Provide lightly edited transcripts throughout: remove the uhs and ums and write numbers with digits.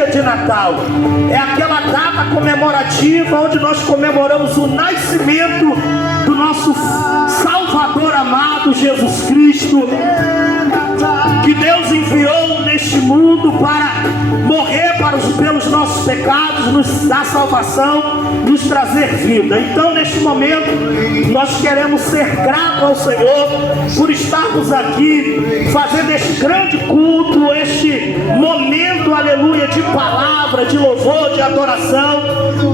dia de Natal. É aquela data comemorativa onde nós comemoramos o nascimento do nosso Salvador amado, Jesus Cristo, que Deus enviou neste mundo para morrer pelos nossos pecados, nos dar salvação, nos trazer vida. Então, neste momento, nós queremos ser gratos ao Senhor por estarmos aqui fazendo este grande culto, este momento, aleluia, de palavra, de louvor, de adoração,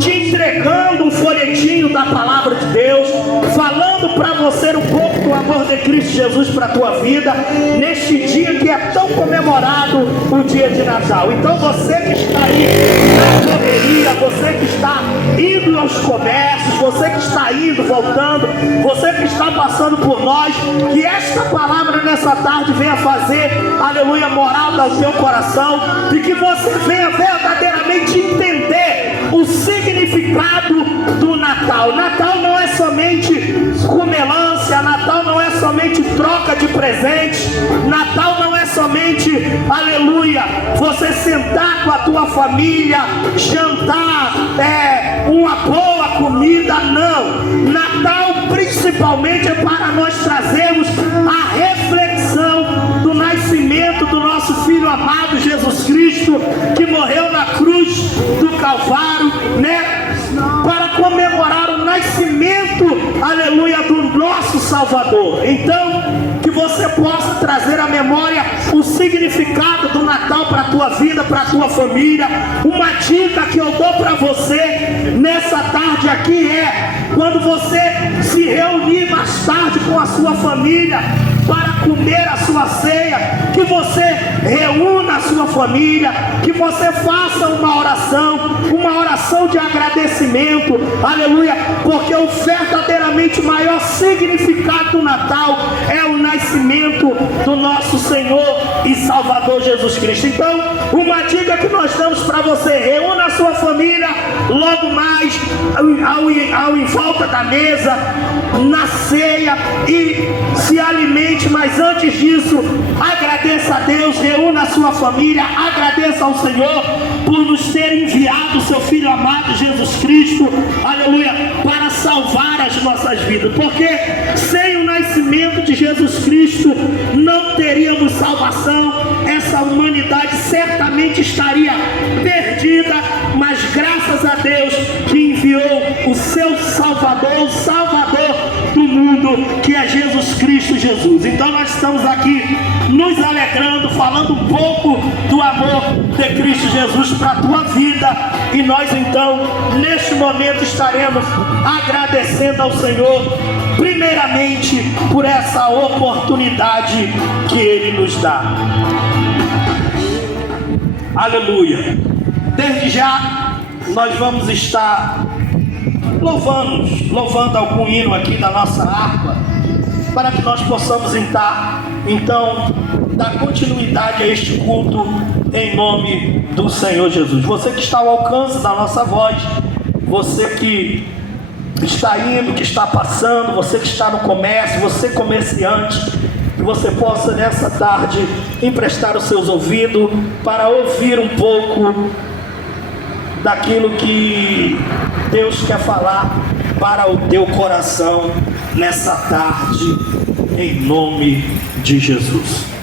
te entregando um folhetinho da palavra de Deus, falando para você um pouco do amor de Cristo Jesus para a tua vida, neste dia que é tão comemorado, o dia de Natal. Então, você que está aí na correria, você que está indo aos comércios, você que está indo, voltando, você que está passando por nós, que esta palavra nessa tarde venha fazer, aleluia, morada ao teu coração, e que você venha verdadeiramente entender o significado do Natal. Natal não é somente comelância, Natal não é somente troca de presentes, Natal não é somente, aleluia, você sentar com a tua família, jantar, uma boa comida, não. Natal principalmente é para nós trazermos a reflexão do nascimento do nosso Filho amado Jesus Cristo, que morreu na cruz do Calvário, né? Para comemorar o nascimento, aleluia, do nosso Salvador. Então, que você possa trazer à memória o significado do Natal para a tua vida, para a tua família. Uma dica que eu dou para você nessa tarde aqui é: quando você se reunir mais tarde com a sua família para comer a sua ceia, que você reúna a sua família, que você faça uma oração de agradecimento, aleluia, porque o verdadeiramente maior significado do Natal é o nascimento do nosso Senhor e Salvador Jesus Cristo. Então, uma dica que nós damos para você: reúna a sua família logo mais ao em volta da mesa, na ceia, e se alimente, mas antes disso, agradeça a Deus, reúna a sua família, agradeça ao Senhor por nos ter enviado o seu Filho amado Jesus Cristo, aleluia, para salvar as nossas vidas, porque sem o nascimento de Jesus Cristo não teríamos salvação, essa humanidade certamente estaria perdida, mas graças a Deus que enviou o seu Salvador, o Salvador do mundo, que é Jesus Cristo Jesus. Então nós estamos aqui nos alegrando, falando um pouco do amor de Cristo Jesus para a tua vida, e nós então neste momento estaremos agradecendo ao Senhor primeiramente por essa oportunidade que Ele nos dá. Aleluia. Desde já nós vamos estar louvando algum hino aqui da nossa harpa, para que nós possamos então dar continuidade a este culto em nome do Senhor Jesus. Você que está ao alcance da nossa voz, você que está indo, que está passando, você que está no comércio, você comerciante, que você possa nessa tarde emprestar os seus ouvidos para ouvir um pouco daquilo que Deus quer falar para o teu coração nessa tarde, em nome de Jesus.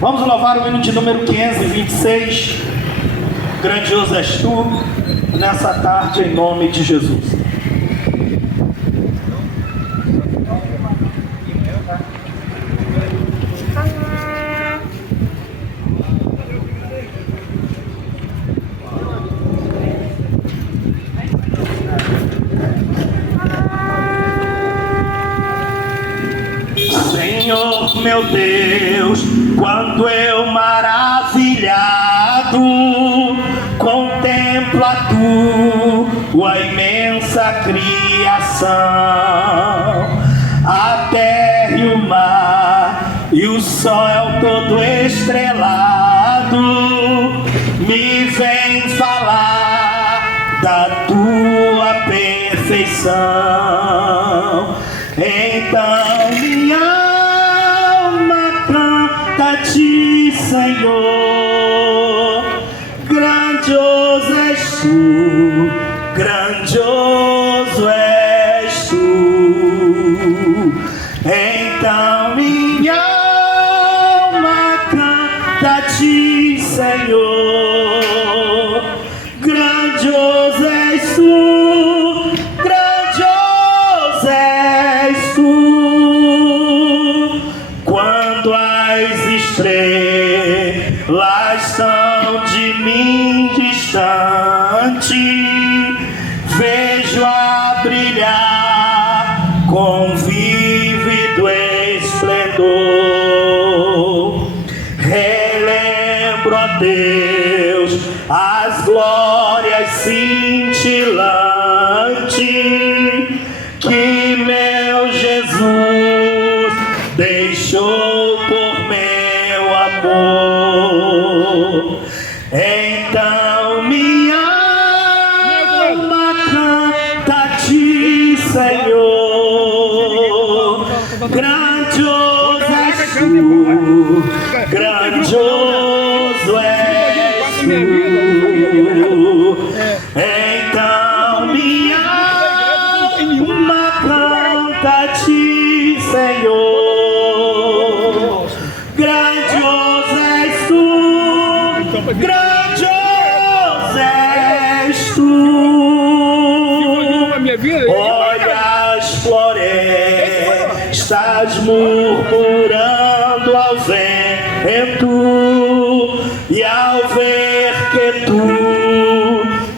Vamos louvar o hino de número 526. Grandioso és tu, nessa tarde, em nome de Jesus. Senhor meu Deus, quando eu maravilhado contemplo a tua imensa criação, a terra e o mar e o sol todo estrelado, me vem falar da tua perfeição. Então minha alma canta a ti, Senhor. Grandioso és tu, grandioso és tu. Então minha alma canta a ti, Senhor. Grandioso és tu, grandioso és tu. Quando as estrelas são de mim distante, vejo a brilhar com vívido esplendor. Relembro, ó Deus, as glórias cintilantes que meu Jesus deixou por meu amor. Então minha alma canta a ti, Senhor. Grandioso és tu, grandioso és tu. Então minha alma canta a ti, Senhor. Grandioso és tu, grandioso és tu. Olha as florestas murmurando ao vento, e ao ver que tu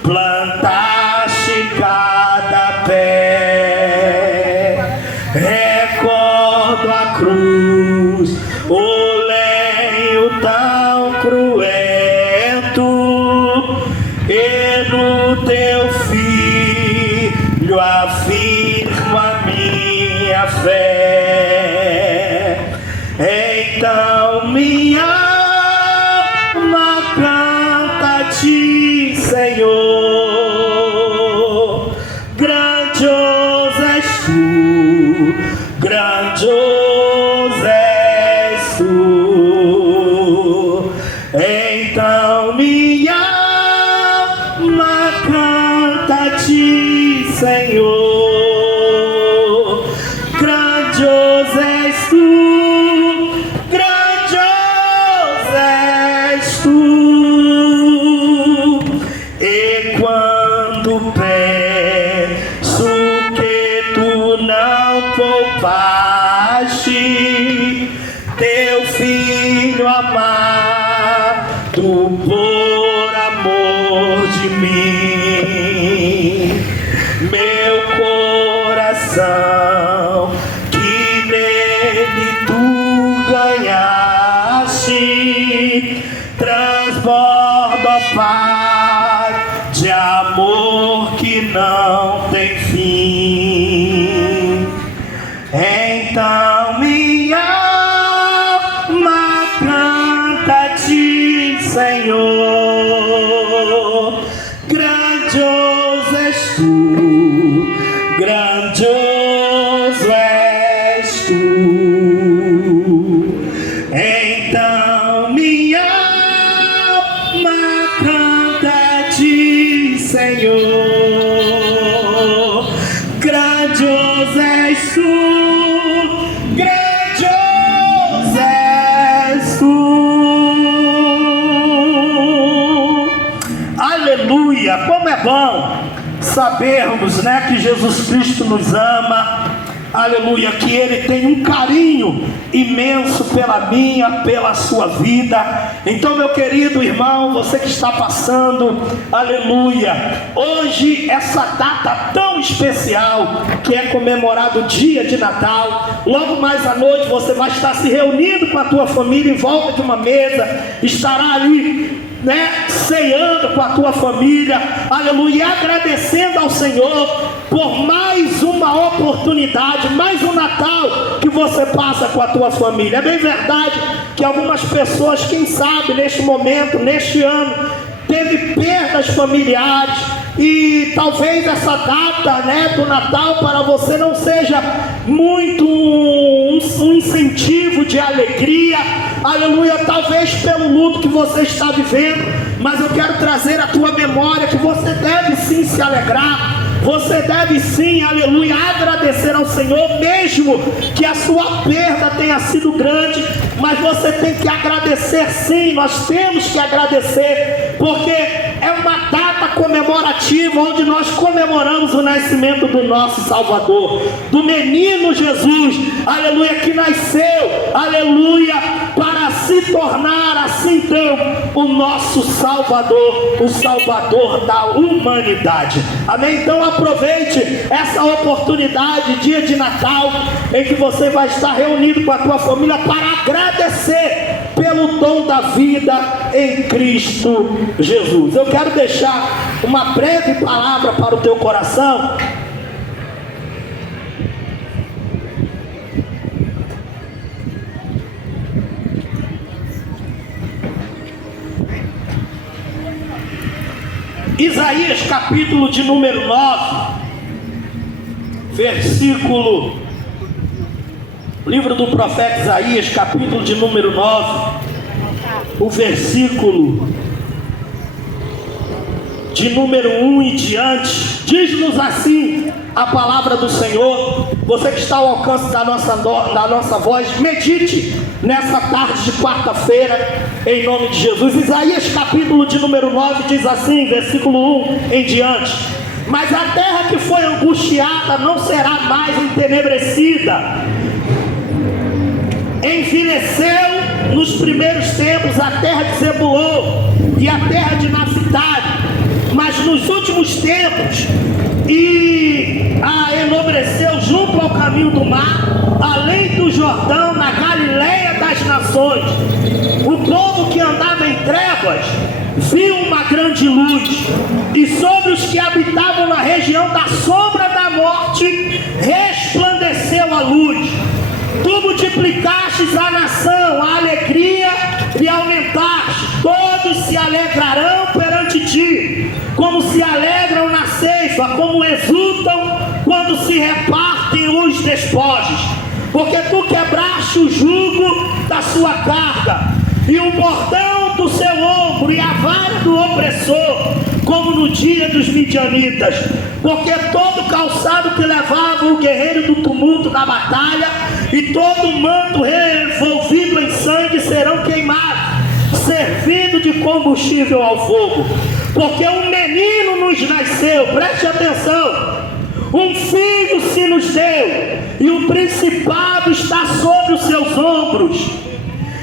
plantaste cada pé, recordo a cruz, o lenho tão cruento, e no teu filho afirmo a minha fé. Então minha alma canta a ti, Senhor. Grandioso és tu, grandioso és tu. Então minha alma canta a ti, Senhor. Grandioso és tu, grandioso és tu. E quando penso que tu não poupaste teu filho amado por amor de mim, meu coração que nele tu ganhaste, transborda, ó Pai, de amor que não tem fim. Então minha alma canta a ti, Senhor. Grandioso és tu, grandioso és tu. Então minha alma canta a ti, Senhor. Grandioso és tu, grandioso és tu. Aleluia! Como é bom sabermos, né, que Jesus Cristo nos ama. Aleluia, que Ele tem um carinho imenso pela minha, pela sua vida. Então, meu querido irmão, você que está passando, aleluia, hoje essa data tão especial, que é comemorado o dia de Natal. Logo mais à noite você vai estar se reunindo com a tua família em volta de uma mesa, estará ali né, ceando com a tua família, aleluia, e agradecendo ao Senhor por mais uma oportunidade, mais um Natal que você passa com a tua família. É bem verdade que algumas pessoas, quem sabe, neste momento, neste ano, teve perdas familiares, e talvez essa data, né, do Natal para você não seja muito um incentivo de alegria, aleluia, talvez pelo luto que você está vivendo, mas eu quero trazer à tua memória que você deve sim se alegrar, você deve sim, aleluia, agradecer ao Senhor, mesmo que a sua perda tenha sido grande, mas você tem que agradecer sim, nós temos que agradecer, porque é uma data comemorativa, onde nós comemoramos o nascimento do nosso Salvador, do menino Jesus, aleluia, que nasceu, aleluia, para se tornar assim então o nosso Salvador, o Salvador da humanidade, amém? Então aproveite essa oportunidade, dia de Natal, em que você vai estar reunido com a tua família para agradecer pelo dom da vida em Cristo Jesus. Eu quero deixar uma breve palavra para o teu coração. Isaías capítulo de número 9, versículo, livro do profeta Isaías capítulo de número 9, o versículo de número 1 em diante, diz-nos assim a palavra do Senhor. Você que está ao alcance da nossa voz, medite nessa tarde de quarta-feira, em nome de Jesus. Isaías capítulo de número 9 diz assim, versículo 1 em diante: mas a terra que foi angustiada não será mais entenebrecida. Envileceu nos primeiros tempos a terra de Zebulon e a terra de Naphtali, mas nos últimos tempos enobreceu junto ao caminho do mar, além do Jordão, na Galileia das nações. O povo que andava em trevas viu uma grande luz, e sobre os que habitavam na região da sombra da morte resplandeceu a luz. Tu multiplicastes a nação, a alegria e aumentaste, todos se alegrarão perante ti, como se alegram na ceifa, como exultam quando se repartem os despojos, porque tu quebraste o jugo da sua carga, e o bordão do seu ombro, e a vara do opressor, como no dia dos midianitas, porque todo calçado que levava o guerreiro do tumulto da batalha, e todo manto revolvido em sangue serão queimados, servindo de combustível ao fogo, porque um menino nos nasceu, preste atenção, um filho se nos deu, e o principado está sobre os seus ombros,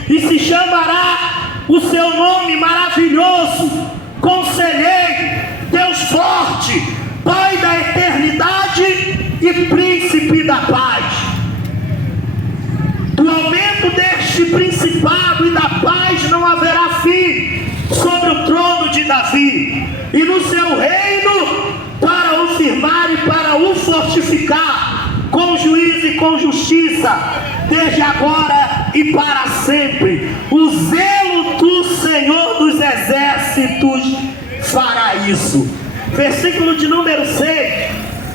e se chamará o seu nome maravilhoso, Conselheiro, Deus forte, Pai da eternidade e Príncipe da paz. Do aumento deste principado e da paz não haverá fim sobre o trono de Davi, e no seu reino, para o firmar e para o fortificar, com juízo e com justiça, desde agora e para sempre. O zelo do Senhor dos exércitos fará isso. Versículo de número 6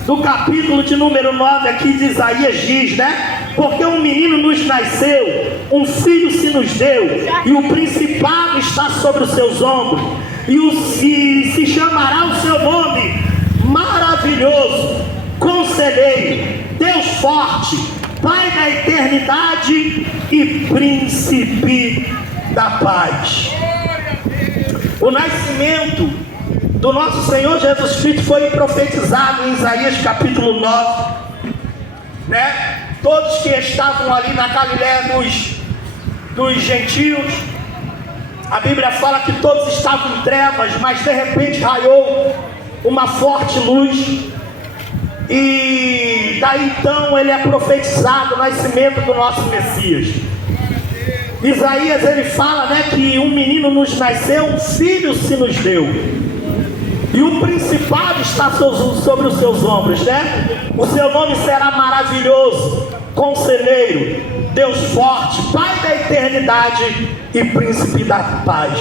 do capítulo de número 9 aqui de Isaías diz, né? Porque um menino nos nasceu, um filho se nos deu, e o principado está sobre os seus ombros, e se chamará o seu nome maravilhoso, Conselheiro, Deus forte, Pai da eternidade e Príncipe da paz. O nascimento do nosso Senhor Jesus Cristo foi profetizado em Isaías capítulo 9, né? Todos que estavam ali na Galileia dos gentios, a Bíblia fala que todos estavam em trevas, mas de repente raiou uma forte luz, e daí então ele é profetizado o nascimento do nosso Messias. Isaías ele fala, né, que um menino nos nasceu, um filho se nos deu, e o principado está sobre os seus ombros, né? O seu nome será maravilhoso, Conselheiro, Deus forte, Pai da eternidade e Príncipe da paz.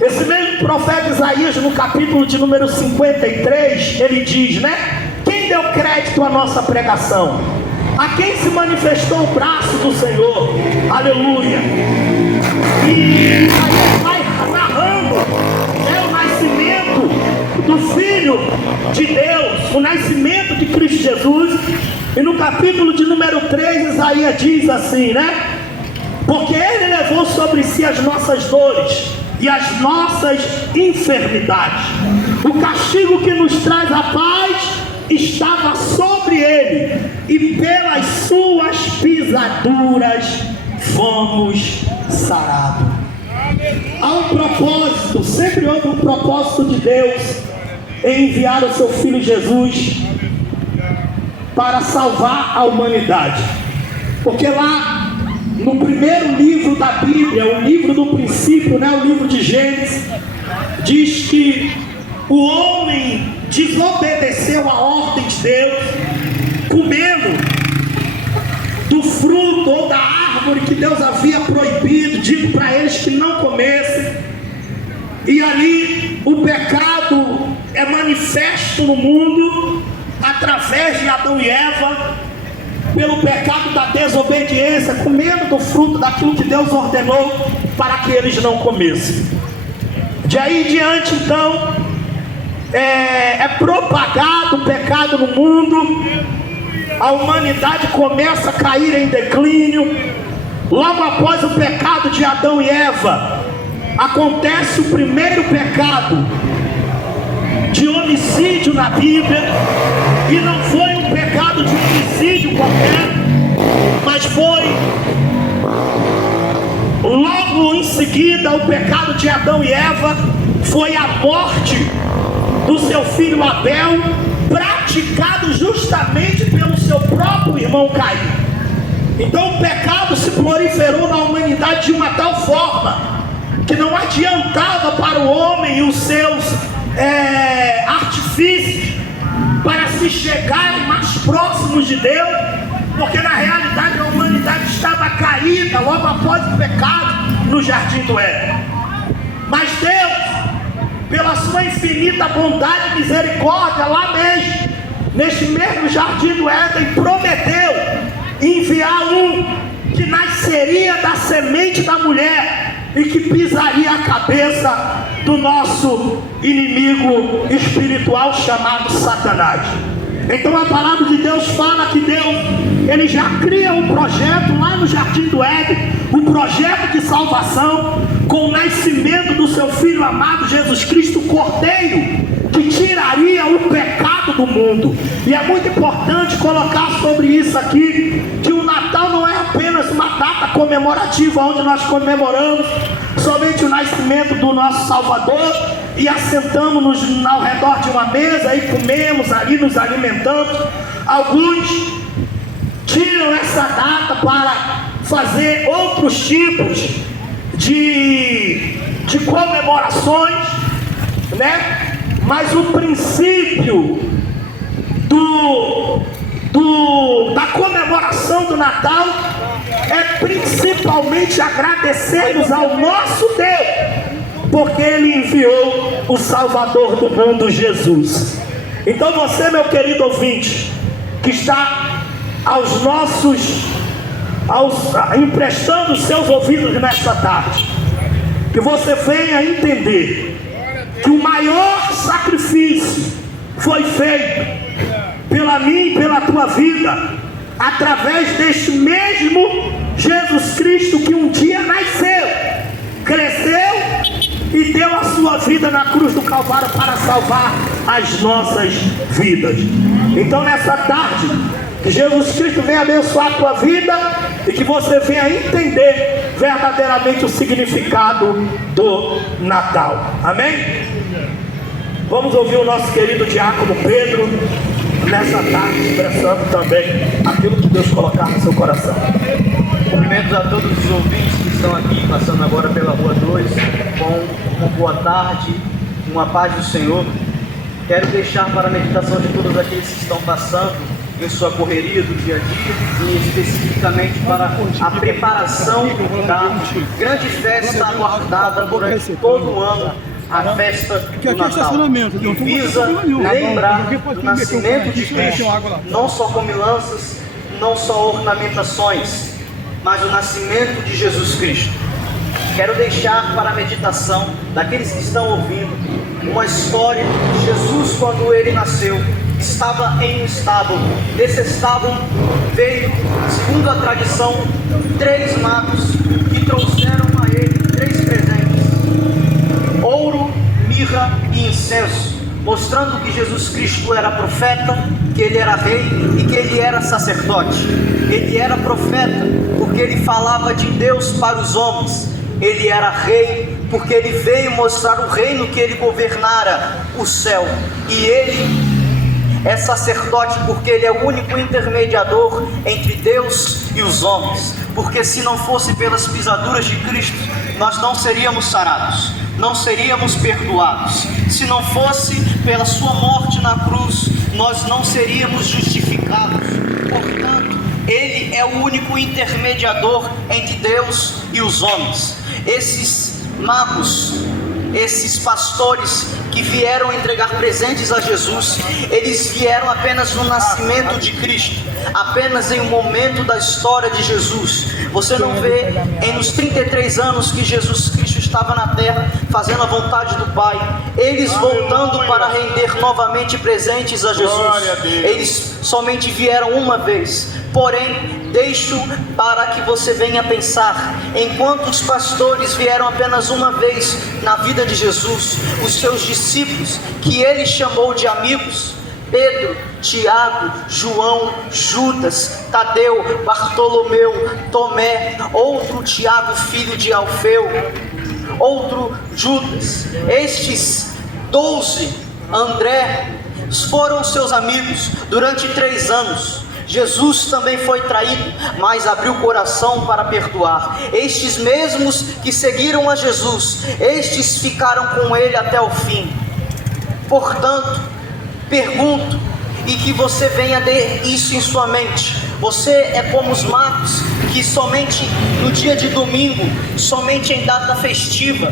Esse mesmo profeta Isaías, no capítulo de número 53, ele diz, né? Quem deu crédito à nossa pregação? A quem se manifestou o braço do Senhor? Aleluia! E aí vai narrando, né, o nascimento do Filho de Deus, o nascimento de Cristo Jesus. E no capítulo de número 3, Isaías diz assim, né? Porque Ele levou sobre si as nossas dores e as nossas enfermidades. O castigo que nos traz a paz estava sobre Ele, e pelas suas pisaduras fomos sarados. Há um propósito, sempre houve um propósito de Deus em enviar o seu Filho Jesus para salvar a humanidade. Porque lá no primeiro livro da Bíblia, o livro do princípio, né, o livro de Gênesis, diz que o homem desobedeceu a ordem de Deus, comendo do fruto ou da árvore que Deus havia proibido, dito para eles que não comessem. E ali o pecado é manifesto no mundo através de Adão e Eva, pelo pecado da desobediência, comendo do fruto daquilo que Deus ordenou para que eles não comessem. De aí em diante, então, é propagado o pecado no mundo, a humanidade começa a cair em declínio. Logo após o pecado de Adão e Eva, acontece o primeiro pecado de homicídio na Bíblia, e não foi um pecado de homicídio qualquer, mas foi logo em seguida o pecado de Adão e Eva, foi a morte do seu filho Abel, praticado justamente pelo seu próprio irmão Caim. Então o pecado se proliferou na humanidade de uma tal forma que não adiantava para o homem e os seus artifícios para se chegarem mais próximos de Deus, porque na realidade a humanidade estava caída logo após o pecado no jardim do Éden. Mas Deus, pela sua infinita bondade e misericórdia, lá mesmo, neste mesmo jardim do Éden, prometeu enviar um que nasceria da semente da mulher e que pisaria a cabeça do nosso inimigo espiritual chamado Satanás. Então a palavra de Deus fala que Deus, Ele já cria um projeto lá no jardim do Éden, um projeto de salvação, com o nascimento do seu Filho amado Jesus Cristo, o Cordeiro, que tiraria o pecado do mundo. E é muito importante colocar sobre isso aqui, que o Natal não é apenas uma data comemorativa, onde nós comemoramos somente o nascimento do nosso Salvador e assentamos-nos ao redor de uma mesa e comemos ali, nos alimentamos. Alguns tiram essa data para fazer outros tipos de comemorações, né? Mas o princípio da comemoração do Natal é principalmente agradecermos ao nosso Deus, porque Ele enviou o Salvador do mundo, Jesus. Então você, meu querido ouvinte, que está emprestando os seus ouvidos nesta tarde, que você venha entender que o maior sacrifício foi feito pela minha e pela tua vida, através deste mesmo Jesus Cristo que um dia nasceu, cresceu e deu a sua vida na cruz do Calvário para salvar as nossas vidas. Então nessa tarde, que Jesus Cristo venha abençoar a tua vida e que você venha entender verdadeiramente o significado do Natal. Amém? Vamos ouvir o nosso querido diácono Pedro nessa tarde, expressando também aquilo que Deus colocar no seu coração. Cumprimentos a todos os ouvintes que estão aqui, passando agora pela Rua 2, com uma boa tarde, uma paz do Senhor. Quero deixar para a meditação de todos aqueles que estão passando em sua correria do dia a dia, e especificamente para a preparação da grande festa aguardada durante todo o ano, a festa do Natal, que visa lembrar do nascimento de Cristo, não só com lanças, não só ornamentações, mas o nascimento de Jesus Cristo. Quero deixar para a meditação daqueles que estão ouvindo uma história de Jesus quando ele nasceu. Estava em um estábulo. Desse estábulo veio, segundo a tradição, 3 magos que trouxeram a ele 3 presentes: ouro, mirra e incenso, mostrando que Jesus Cristo era profeta, que ele era rei e que ele era sacerdote. Ele era profeta porque ele falava de Deus para os homens. Ele era rei porque ele veio mostrar o reino que ele governara, o céu. E ele é sacerdote porque ele é o único intermediador entre Deus e os homens. Porque se não fosse pelas pisaduras de Cristo, nós não seríamos sarados, não seríamos perdoados. Se não fosse pela sua morte na cruz, nós não seríamos justificados. Portanto, ele é o único intermediador entre Deus e os homens. Esses magos, esses pastores que vieram entregar presentes a Jesus, eles vieram apenas no nascimento de Cristo, apenas em um momento da história de Jesus. Você não vê nos 33 anos que Jesus Cristo estava na terra, fazendo a vontade do Pai, eles voltando para render novamente presentes a Jesus. Eles somente vieram uma vez. Porém, deixo para que você venha pensar, enquanto os pastores vieram apenas uma vez na vida de Jesus, os seus discípulos, que ele chamou de amigos, Pedro, Tiago, João, Judas, Tadeu, Bartolomeu, Tomé, outro Tiago, filho de Alfeu, outro Judas, estes 12, André, foram seus amigos durante 3 anos. Jesus também foi traído, mas abriu o coração para perdoar. Estes mesmos que seguiram a Jesus, estes ficaram com ele até o fim. Portanto, pergunto, e que você venha ter isso em sua mente: você é como os magos que somente no dia de domingo, somente em data festiva,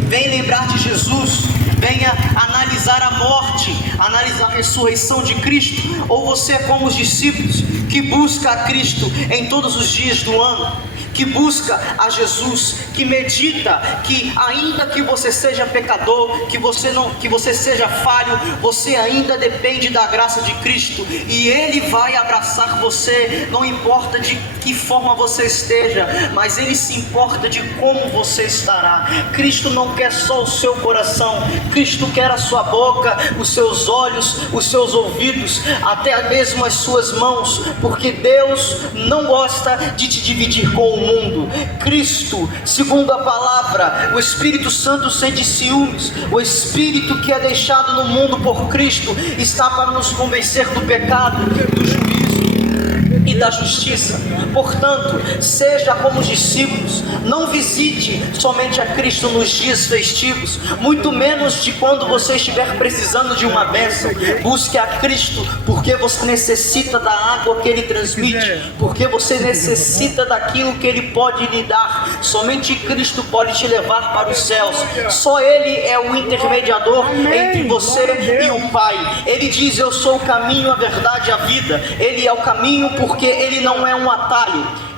vem lembrar de Jesus, venha analisar a morte, analisar a ressurreição de Cristo? Ou você é como os discípulos que busca a Cristo em todos os dias do ano, que busca a Jesus, que medita que ainda que você seja pecador, que você seja falho, você ainda depende da graça de Cristo, e Ele vai abraçar você, não importa de que forma você esteja, mas Ele se importa de como você estará. Cristo não quer só o seu coração, Cristo quer a sua boca, os seus olhos, os seus ouvidos, até mesmo as suas mãos, porque Deus não gosta de te dividir com o mundo. Cristo, segundo a palavra, o Espírito Santo sente ciúmes. O Espírito que é deixado no mundo por Cristo está para nos convencer do pecado, do juízo e da justiça. Portanto, seja como os discípulos, não visite somente a Cristo nos dias festivos, muito menos de quando você estiver precisando de uma bênção. Busque a Cristo porque você necessita da água que Ele transmite, porque você necessita daquilo que Ele pode lhe dar. Somente Cristo pode te levar para os céus. Só Ele é o intermediador entre você e o Pai. Ele diz: eu sou o caminho, a verdade e a vida. Ele é o caminho porque Ele não é um atalho.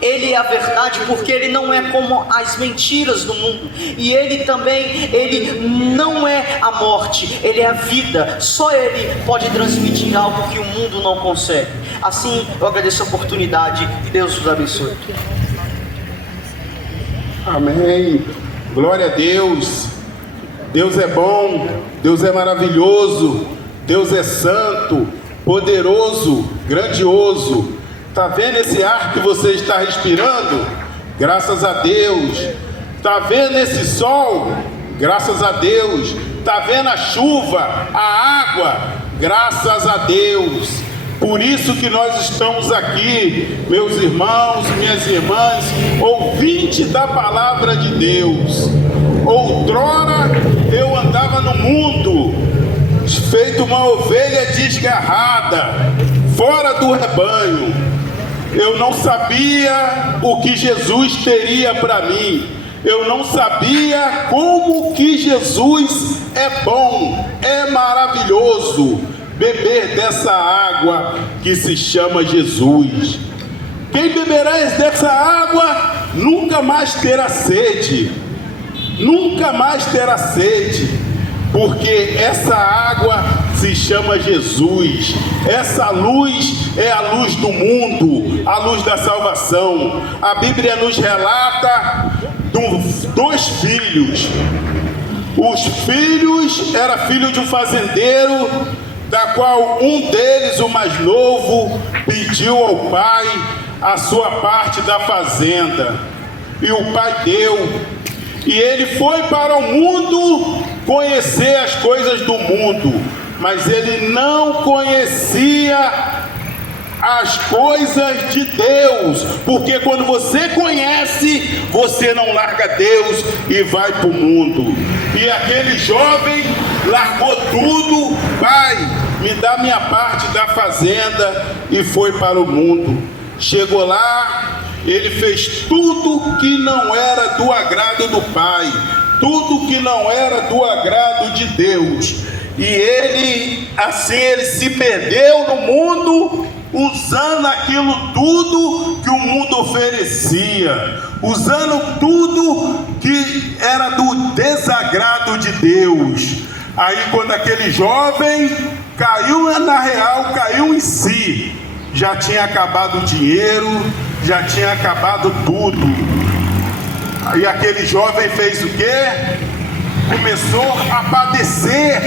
Ele é a verdade porque Ele não é como as mentiras do mundo. E Ele também, Ele não é a morte, Ele é a vida. Só Ele pode transmitir algo que o mundo não consegue. Assim, eu agradeço a oportunidade e Deus os abençoe. Amém. Glória a Deus. Deus é bom, Deus é maravilhoso, Deus é santo, poderoso, grandioso. Está vendo esse ar que você está respirando? Graças a Deus. Está vendo esse sol? Graças a Deus. Está vendo a chuva, a água? Graças a Deus. Por isso que nós estamos aqui, meus irmãos, minhas irmãs, ouvintes da palavra de Deus. Outrora eu andava no mundo, feito uma ovelha desgarrada, fora do rebanho. Eu não sabia o que Jesus teria para mim. Eu não sabia como que Jesus é bom, é maravilhoso. Beber dessa água que se chama Jesus. Quem beberá dessa água nunca mais terá sede. Nunca mais terá sede. Porque essa água se chama Jesus. Essa luz é a luz do mundo, a luz da salvação. A Bíblia nos relata dois filhos. Os filhos era filho de um fazendeiro, da qual um deles, o mais novo, pediu ao pai a sua parte da fazenda. E o pai deu. E ele foi para o mundo conhecer as coisas do mundo, mas ele não conhecia as coisas de Deus, porque quando você conhece, você não larga Deus e vai para o mundo. E aquele jovem largou tudo, pai, me dá minha parte da fazenda, e foi para o mundo. Chegou lá, ele fez tudo que não era do agrado do pai, tudo que não era do agrado de Deus. E ele, assim, ele se perdeu no mundo, usando aquilo tudo que o mundo oferecia, usando tudo que era do desagrado de Deus. Aí quando aquele jovem caiu na real, caiu em si, já tinha acabado o dinheiro, já tinha acabado tudo. Aí aquele jovem fez o quê? Começou a padecer,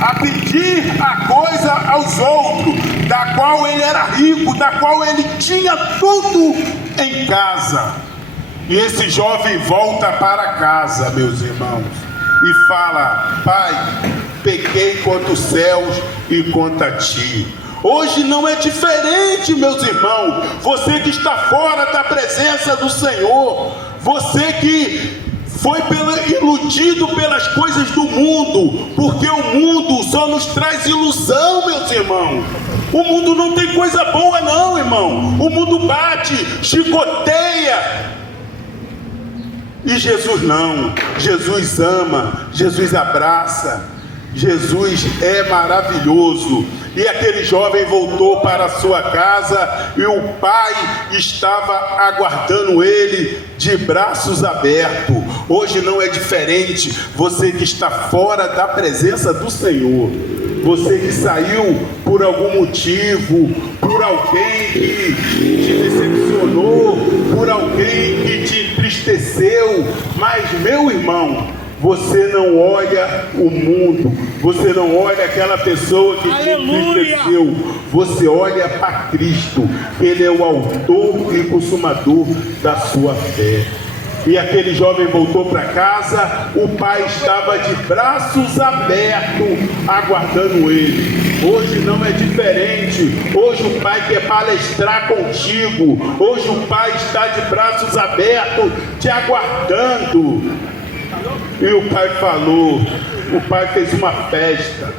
a pedir a coisa aos outros, da qual ele era rico, da qual ele tinha tudo em casa. E esse jovem volta para casa, meus irmãos, e fala: pai, pequei contra os céus e contra ti. Hoje não é diferente, meus irmãos. Você que está fora da presença do Senhor, você que foi iludido pelas coisas do mundo, porque o mundo só nos traz ilusão, meus irmãos. O mundo não tem coisa boa não, irmão. O mundo bate, chicoteia. E Jesus não. Jesus ama, Jesus abraça, Jesus é maravilhoso. E aquele jovem voltou para a sua casa e o pai estava aguardando ele de braços abertos. Hoje não é diferente. Você que está fora da presença do Senhor, você que saiu por algum motivo, por alguém que te decepcionou, por alguém que te entristeceu, mas meu irmão, você não olha o mundo, você não olha aquela pessoa que te entristeceu, você olha para Cristo. Ele é o autor e consumador da sua fé. E aquele jovem voltou para casa, o pai estava de braços abertos, aguardando ele. Hoje não é diferente. Hoje o pai quer palestrar contigo. Hoje o pai está de braços abertos, te aguardando. E o pai falou, o pai fez uma festa,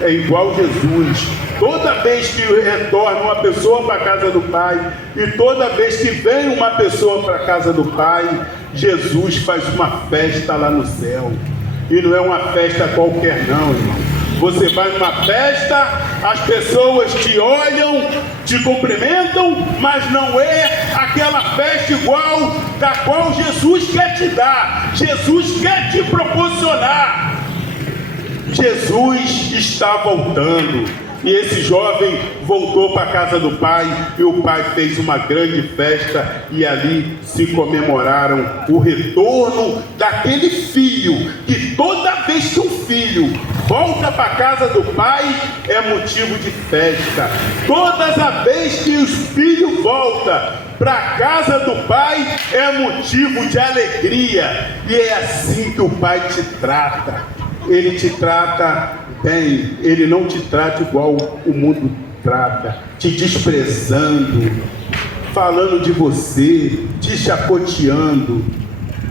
é igual Jesus. Toda vez que retorna uma pessoa para a casa do pai, e toda vez que vem uma pessoa para a casa do pai, Jesus faz uma festa lá no céu. E não é uma festa qualquer não, irmão. Você vai numa festa, as pessoas te olham, te cumprimentam, mas não é aquela festa igual da qual Jesus quer te dar, Jesus quer te proporcionar. Jesus está voltando. E esse jovem voltou para a casa do pai, e o pai fez uma grande festa, e ali se comemoraram o retorno daquele filho, que toda vez que um filho volta para a casa do pai, é motivo de festa. Toda a vez que os filhos voltam para a casa do pai, é motivo de alegria. E é assim que o pai te trata. Ele te trata bem, ele não te trata igual o mundo trata, te desprezando, falando de você, te chacoteando.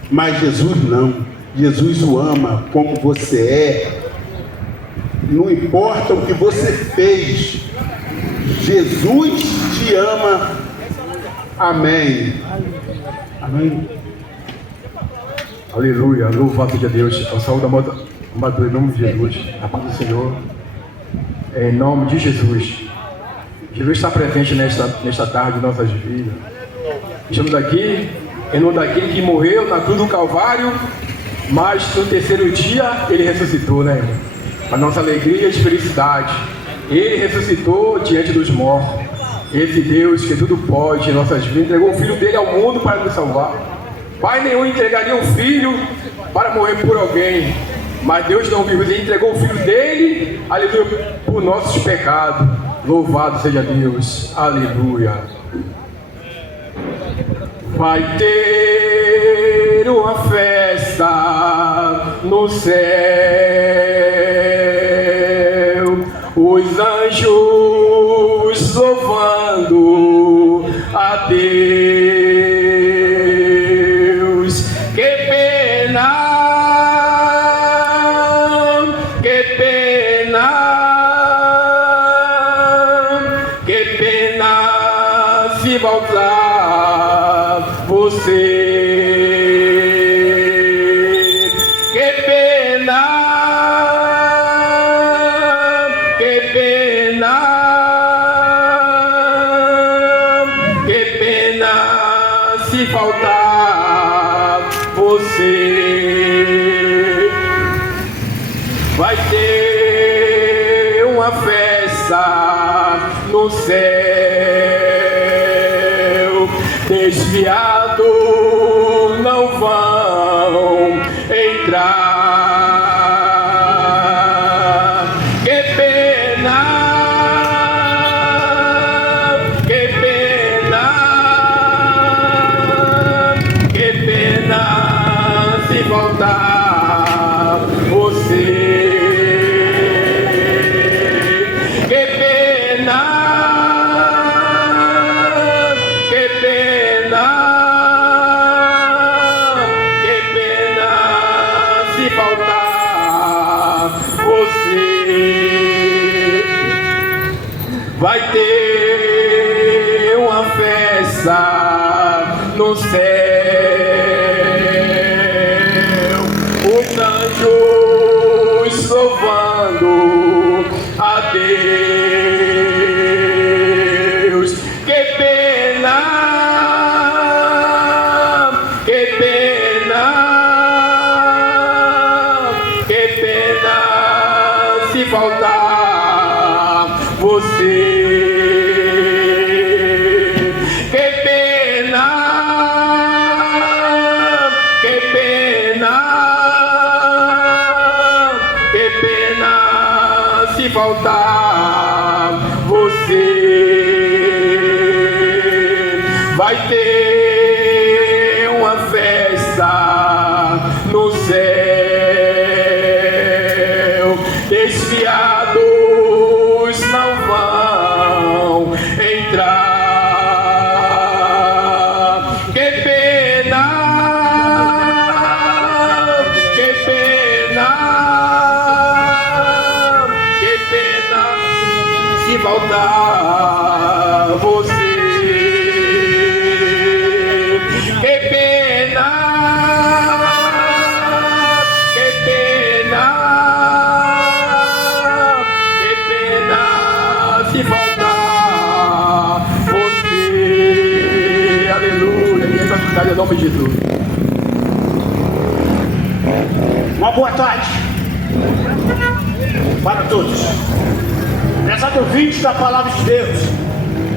Mas Jesus não. Jesus o ama como você é. Não importa o que você fez, Jesus te ama. Amém. Amém. Aleluia, louvado seja Deus. A saúde amado em nome de Jesus. A paz do Senhor. Em nome de Jesus. Jesus está presente nesta tarde em nossas vidas. Estamos aqui em nome daquele que morreu na cruz do Calvário, mas no terceiro dia ele ressuscitou, né, irmão? A nossa alegria e felicidade. Ele ressuscitou diante dos mortos. Esse Deus que tudo pode em nossas vidas entregou o Filho dele ao mundo para nos salvar. Pai nenhum entregaria um filho para morrer por alguém, mas Deus não viu, ele entregou o Filho dele, aleluia, por nossos pecados. Louvado seja Deus, aleluia. Vai ter uma festa no céu, os anjos louvando a Deus. Que pena, que pena, que pena se voltar você. Que pena, que pena, que pena se faltar você. Vai ter uma festa no céu, desviado não vão entrar. Que pena, que pena, que pena se voltar você. Que pena, que pena, que pena se faltar você. Vai ter uma festa no céu, os anjos louvando a Deus. Que pena, que pena, que pena se faltar você. Que pena, que pena, que pena se faltar você. Vai ter uma festa no céu, desviados não vão entrar. Que pena, que pena, que pena se voltar você. Que pena, que pena, que pena se voltar você. Aleluia, minha santidade, em nome de Jesus. Uma boa tarde para todos. Prezado ouvintes da palavra de Deus,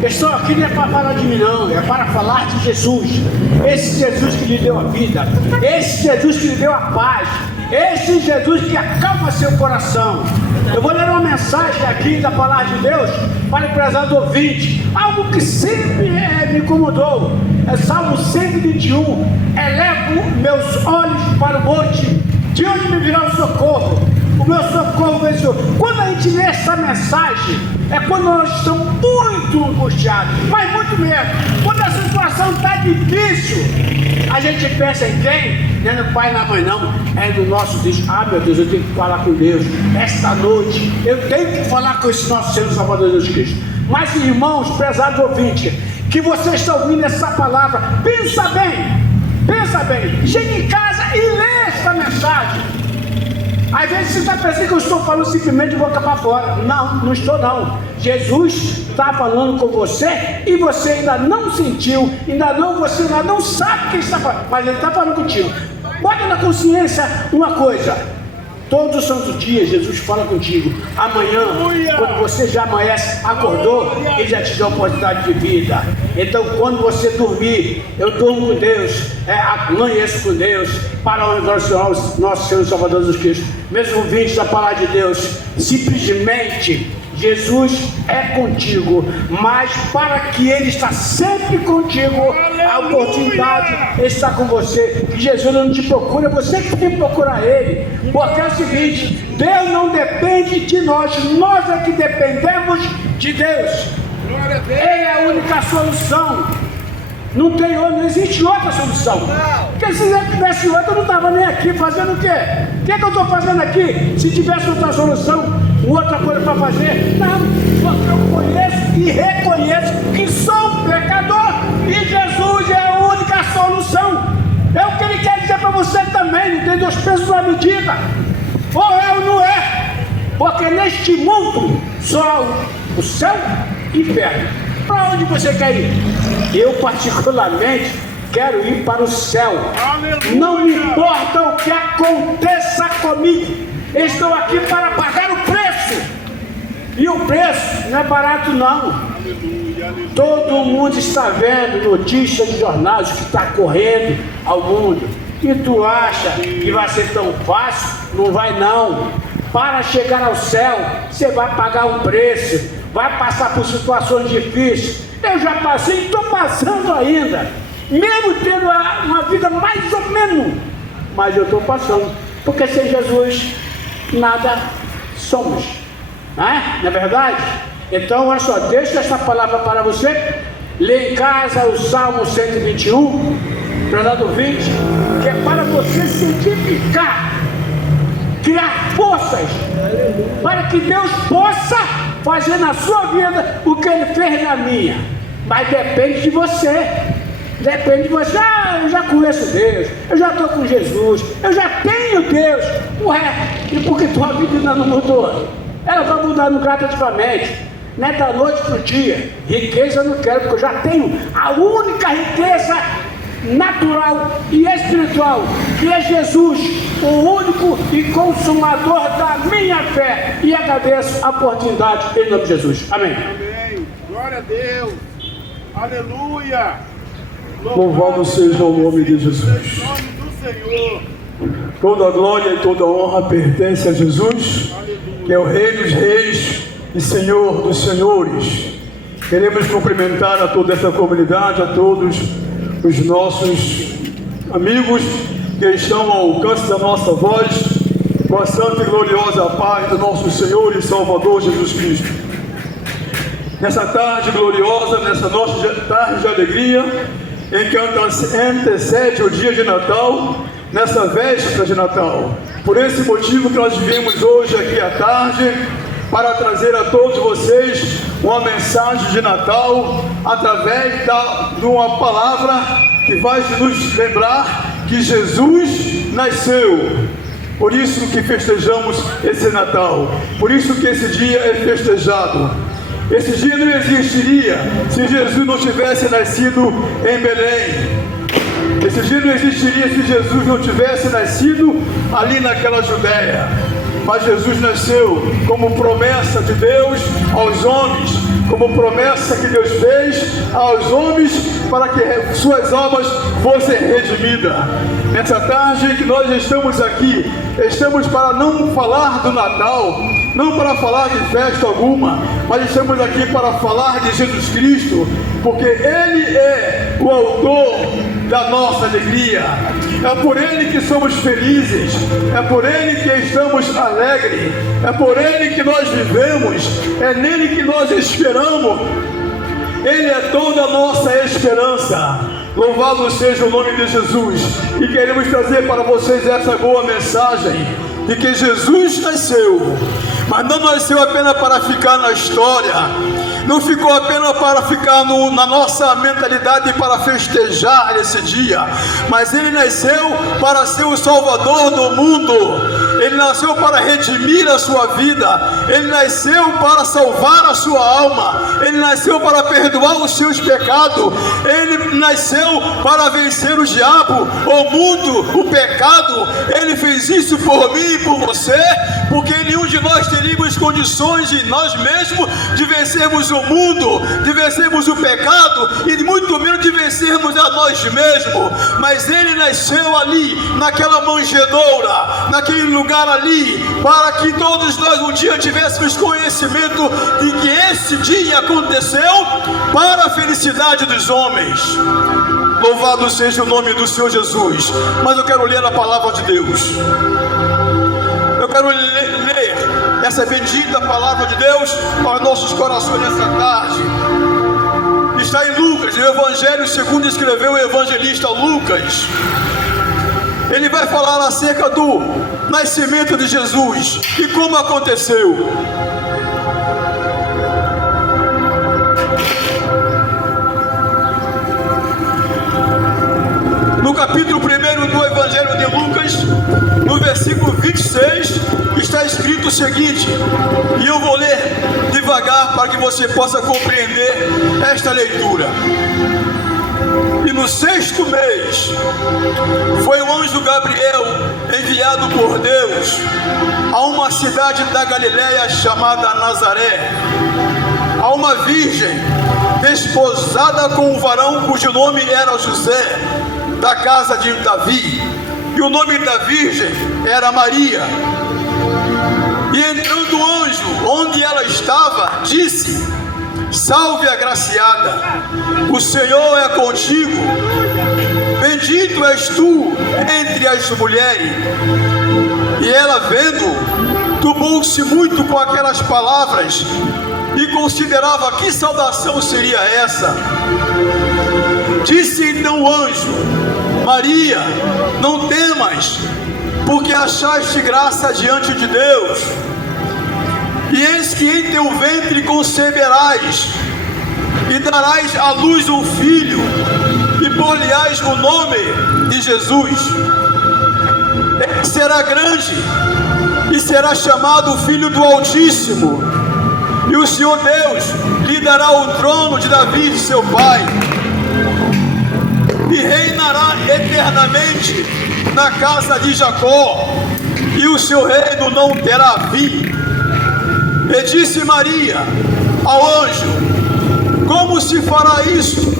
estou aqui não é para falar de mim não, é para falar de Jesus. Esse Jesus que lhe deu a vida, esse Jesus que lhe deu a paz, esse Jesus que acalma seu coração. Eu vou ler uma mensagem aqui da palavra de Deus para o prezado ouvinte, algo que sempre me incomodou. É Salmo 121. Elevo meus olhos para o monte, de onde me virá o socorro? O meu socorro vem do Senhor. Quando a gente lê essa mensagem, é quando nós estamos muito angustiados, mas muito mesmo. Quando a situação está difícil, a gente pensa em quem? Não é no pai e na mãe, não. É no nosso Deus. Ah, meu Deus, eu tenho que falar com Deus. Esta noite, eu tenho que falar com esse nosso Senhor Salvador Jesus Cristo. Mas, irmãos, prezados ouvintes, que você está ouvindo essa palavra, pensa bem, chegue em casa e lê essa mensagem. Às vezes você está pensando que eu estou falando simplesmente de boca para fora. Não estou não. Jesus está falando com você e você ainda não sentiu, você ainda não sabe o que ele está falando, mas ele está falando contigo. Bota na consciência uma coisa: todos os santos dias Jesus fala contigo. Amanhã, quando você já amanhece, acordou, ele já te deu a oportunidade de vida. Então, quando você dormir, eu durmo com Deus, amanheço com Deus, para o nosso Senhor Salvador Jesus Cristo. Mesmo ouvintes da palavra de Deus, simplesmente Jesus é contigo, mas para que Ele está sempre contigo, a oportunidade está com você. Que Jesus não te procura, você que tem que procurar Ele, porque é o seguinte: Deus não depende de nós, nós é que dependemos de Deus. Ele é a única solução. Não existe outra solução. Porque se eu tivesse outra, eu não estava nem aqui fazendo o quê? O que eu estou fazendo aqui? Se tivesse outra solução, outra coisa para fazer, não, porque eu conheço e reconheço que sou um pecador e Jesus é a única solução. É o que Ele quer dizer para você também. Não tem dois pesos na medida, ou é ou não é, porque neste mundo só o céu e inferno. Para onde você quer ir? Eu particularmente quero ir para o céu. Aleluia. Não me importa o que aconteça comigo, estou aqui para pagar o preço. E o preço não é barato não. Todo mundo está vendo notícias de jornais que está correndo ao mundo. E tu acha que vai ser tão fácil? Não vai não. Para chegar ao céu, você vai pagar um preço, vai passar por situações difíceis. Eu já passei e estou passando ainda, mesmo tendo uma vida mais ou menos, mas eu estou passando, porque sem Jesus nada somos, não é verdade? Então olha só, deixa essa palavra para você. Lê em casa o Salmo 121, prezado ouvinte, que é para você cientificar, criar forças, para que Deus possa fazer na sua vida o que Ele fez na minha. Mas depende de você. Depende de você. Eu já conheço Deus, eu já estou com Jesus, eu já tenho Deus. Ué, e por que tua vida ainda não mudou? Ela vai mudar gradativamente, não é da noite para o dia. Riqueza eu não quero, porque eu já tenho a única riqueza natural e espiritual, que é Jesus, o único e consumador da minha fé. E agradeço a oportunidade em nome de Jesus. Amém. Amém. Glória a Deus. Aleluia. Louvado seja o nome de Jesus. Em nome do Senhor. Toda a glória e toda a honra pertence a Jesus, que é o Rei dos Reis e Senhor dos Senhores. Queremos cumprimentar a toda essa comunidade, a todos os nossos amigos que estão ao alcance da nossa voz, com a santa e gloriosa paz do nosso Senhor e Salvador Jesus Cristo. Nessa tarde gloriosa, nessa nossa tarde de alegria, em que antecede o dia de Natal, nessa véspera de Natal. Por esse motivo que nós viemos hoje aqui à tarde, para trazer a todos vocês uma mensagem de Natal, através de uma palavra que vai nos lembrar que Jesus nasceu. Por isso que festejamos esse Natal, por isso que esse dia é festejado. Esse dia não existiria se Jesus não tivesse nascido em Belém. Esse dia não existiria se Jesus não tivesse nascido ali naquela Judéia. Mas Jesus nasceu como promessa de Deus aos homens, como promessa que Deus fez aos homens para que suas almas fossem redimidas. Nessa tarde que nós estamos aqui, estamos para não falar do Natal, não para falar de festa alguma, mas estamos aqui para falar de Jesus Cristo, porque Ele é o autor da nossa alegria. É por Ele que somos felizes, é por Ele que estamos alegres, é por Ele que nós vivemos, é nele que nós esperamos. Ele é toda a nossa esperança. Louvado seja o nome de Jesus. E queremos trazer para vocês essa boa mensagem de que Jesus nasceu, mas não nasceu apenas para ficar na história, não ficou apenas para ficar na nossa mentalidade para festejar esse dia, mas Ele nasceu para ser o Salvador do mundo. Ele nasceu para redimir a sua vida, Ele nasceu para salvar a sua alma, Ele nasceu para perdoar os seus pecados, Ele nasceu para vencer o diabo, o mundo, o pecado. Ele fez isso por mim e por você, porque nenhum de nós teríamos condições de nós mesmos de vencermos o mundo, de vencermos o pecado e muito menos de vencermos a nós mesmos. Mas Ele nasceu ali, naquela manjedoura, naquele lugar ali, para que todos nós um dia tivéssemos conhecimento de que esse dia aconteceu para a felicidade dos homens. Louvado seja o nome do Senhor Jesus. Mas eu quero ler a palavra de Deus. Eu quero ler essa bendita palavra de Deus aos nossos corações nessa tarde. Está em Lucas, no Evangelho segundo escreveu o evangelista Lucas. Ele vai falar acerca do nascimento de Jesus e como aconteceu. No capítulo 1 do Evangelho de Lucas, no versículo 26, está escrito o seguinte, e eu vou ler devagar para que você possa compreender esta leitura. E no 6º mês, foi o anjo Gabriel enviado por Deus a uma cidade da Galiléia chamada Nazaré, a uma virgem desposada com um varão cujo nome era José, da casa de Davi, e o nome da virgem era Maria. E entrando o anjo onde ela estava, disse: Salve, agraciada, o Senhor é contigo, bendito és tu entre as mulheres. E ela, vendo, turbou-se muito com aquelas palavras e considerava que saudação seria essa. Disse então o anjo: Maria, não temas, porque achaste graça diante de Deus. E eis que em teu ventre conceberás, e darás à luz um filho, e por-lhe-ás o nome de Jesus. Ele será grande, e será chamado Filho do Altíssimo, e o Senhor Deus lhe dará o trono de Davi, seu pai, e reinará eternamente na casa de Jacó, e o seu reino não terá fim. E disse Maria ao anjo: Como se fará isso,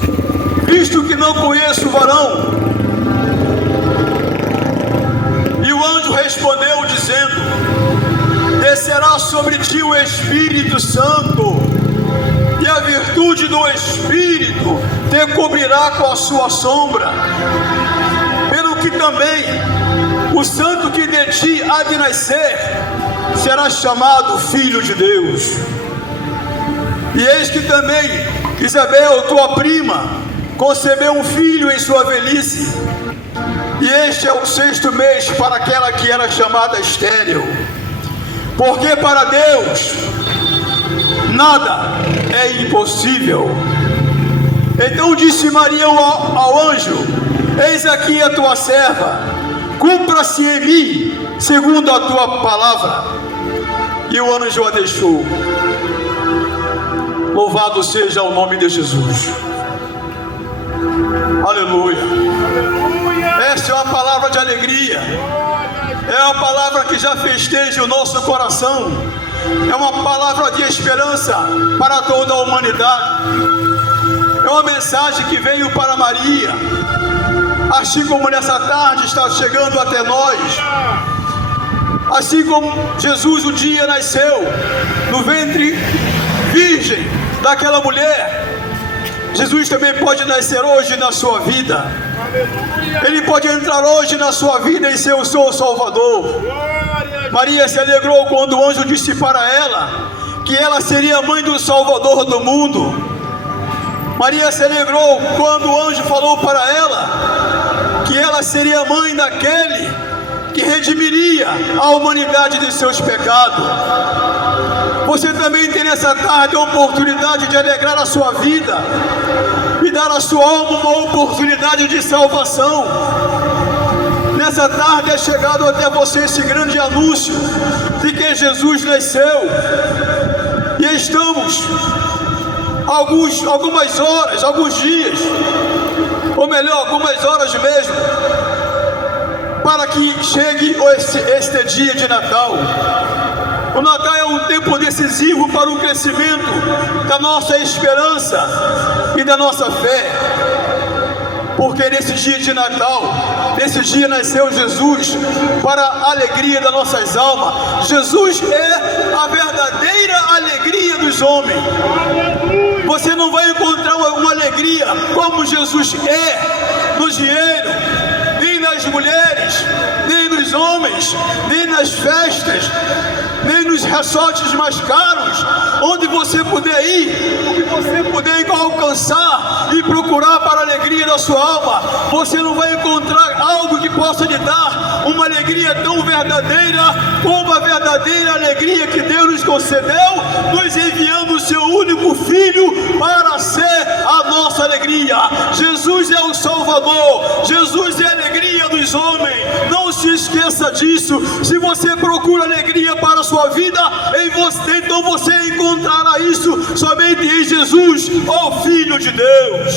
visto que não conheço o varão? E o anjo respondeu, dizendo: Descerá sobre ti o Espírito Santo, e a virtude do Espírito te cobrirá com a sua sombra. Pelo que também o santo que de ti há de nascer será chamado Filho de Deus. E eis que também Isabel, tua prima, concebeu um filho em sua velhice, e este é o 6º mês para aquela que era chamada estéril, porque para Deus nada é impossível. Então disse Maria ao anjo: Eis aqui a tua serva, cumpra-se em mim segundo a tua palavra. E o anjo a deixou. Louvado seja o nome de Jesus. Aleluia. Esta é uma palavra de alegria, é uma palavra que já festeja o nosso coração, é uma palavra de esperança para toda a humanidade. É uma mensagem que veio para Maria, assim como nessa tarde está chegando até nós. Assim como Jesus um dia nasceu no ventre virgem daquela mulher, Jesus também pode nascer hoje na sua vida. Ele pode entrar hoje na sua vida e ser o seu Salvador. Maria se alegrou quando o anjo disse para ela que ela seria a mãe do Salvador do mundo. Maria se alegrou quando o anjo falou para ela que ela seria a mãe daquele que redimiria a humanidade de seus pecados. Você também tem nessa tarde a oportunidade de alegrar a sua vida e dar à sua alma uma oportunidade de salvação. Nessa tarde é chegado até você esse grande anúncio de que Jesus nasceu. E estamos algumas horas, alguns dias, ou melhor, algumas horas mesmo, para que chegue este dia de Natal. O Natal é um tempo decisivo para o crescimento da nossa esperança e da nossa fé. Porque nesse dia de Natal, nesse dia nasceu Jesus para a alegria das nossas almas. Jesus é a verdadeira alegria dos homens. Você não vai encontrar uma alegria como Jesus é no dinheiro, nem nas mulheres, nem nos homens, nem nas festas, nem nos resorts mais caros, onde você puder ir, o que você puder alcançar e procurar para a alegria da sua alma. Você não vai encontrar algo que possa lhe dar uma alegria tão verdadeira como a verdadeira alegria que Deus nos concedeu, nos enviando o seu único Filho para ser a nossa alegria. Jesus é o Salvador, Jesus é a alegria dos homens. Não se esqueça disso. Se você procura alegria para a sua vida, então você encontrará isso somente em Jesus, o Filho de Deus.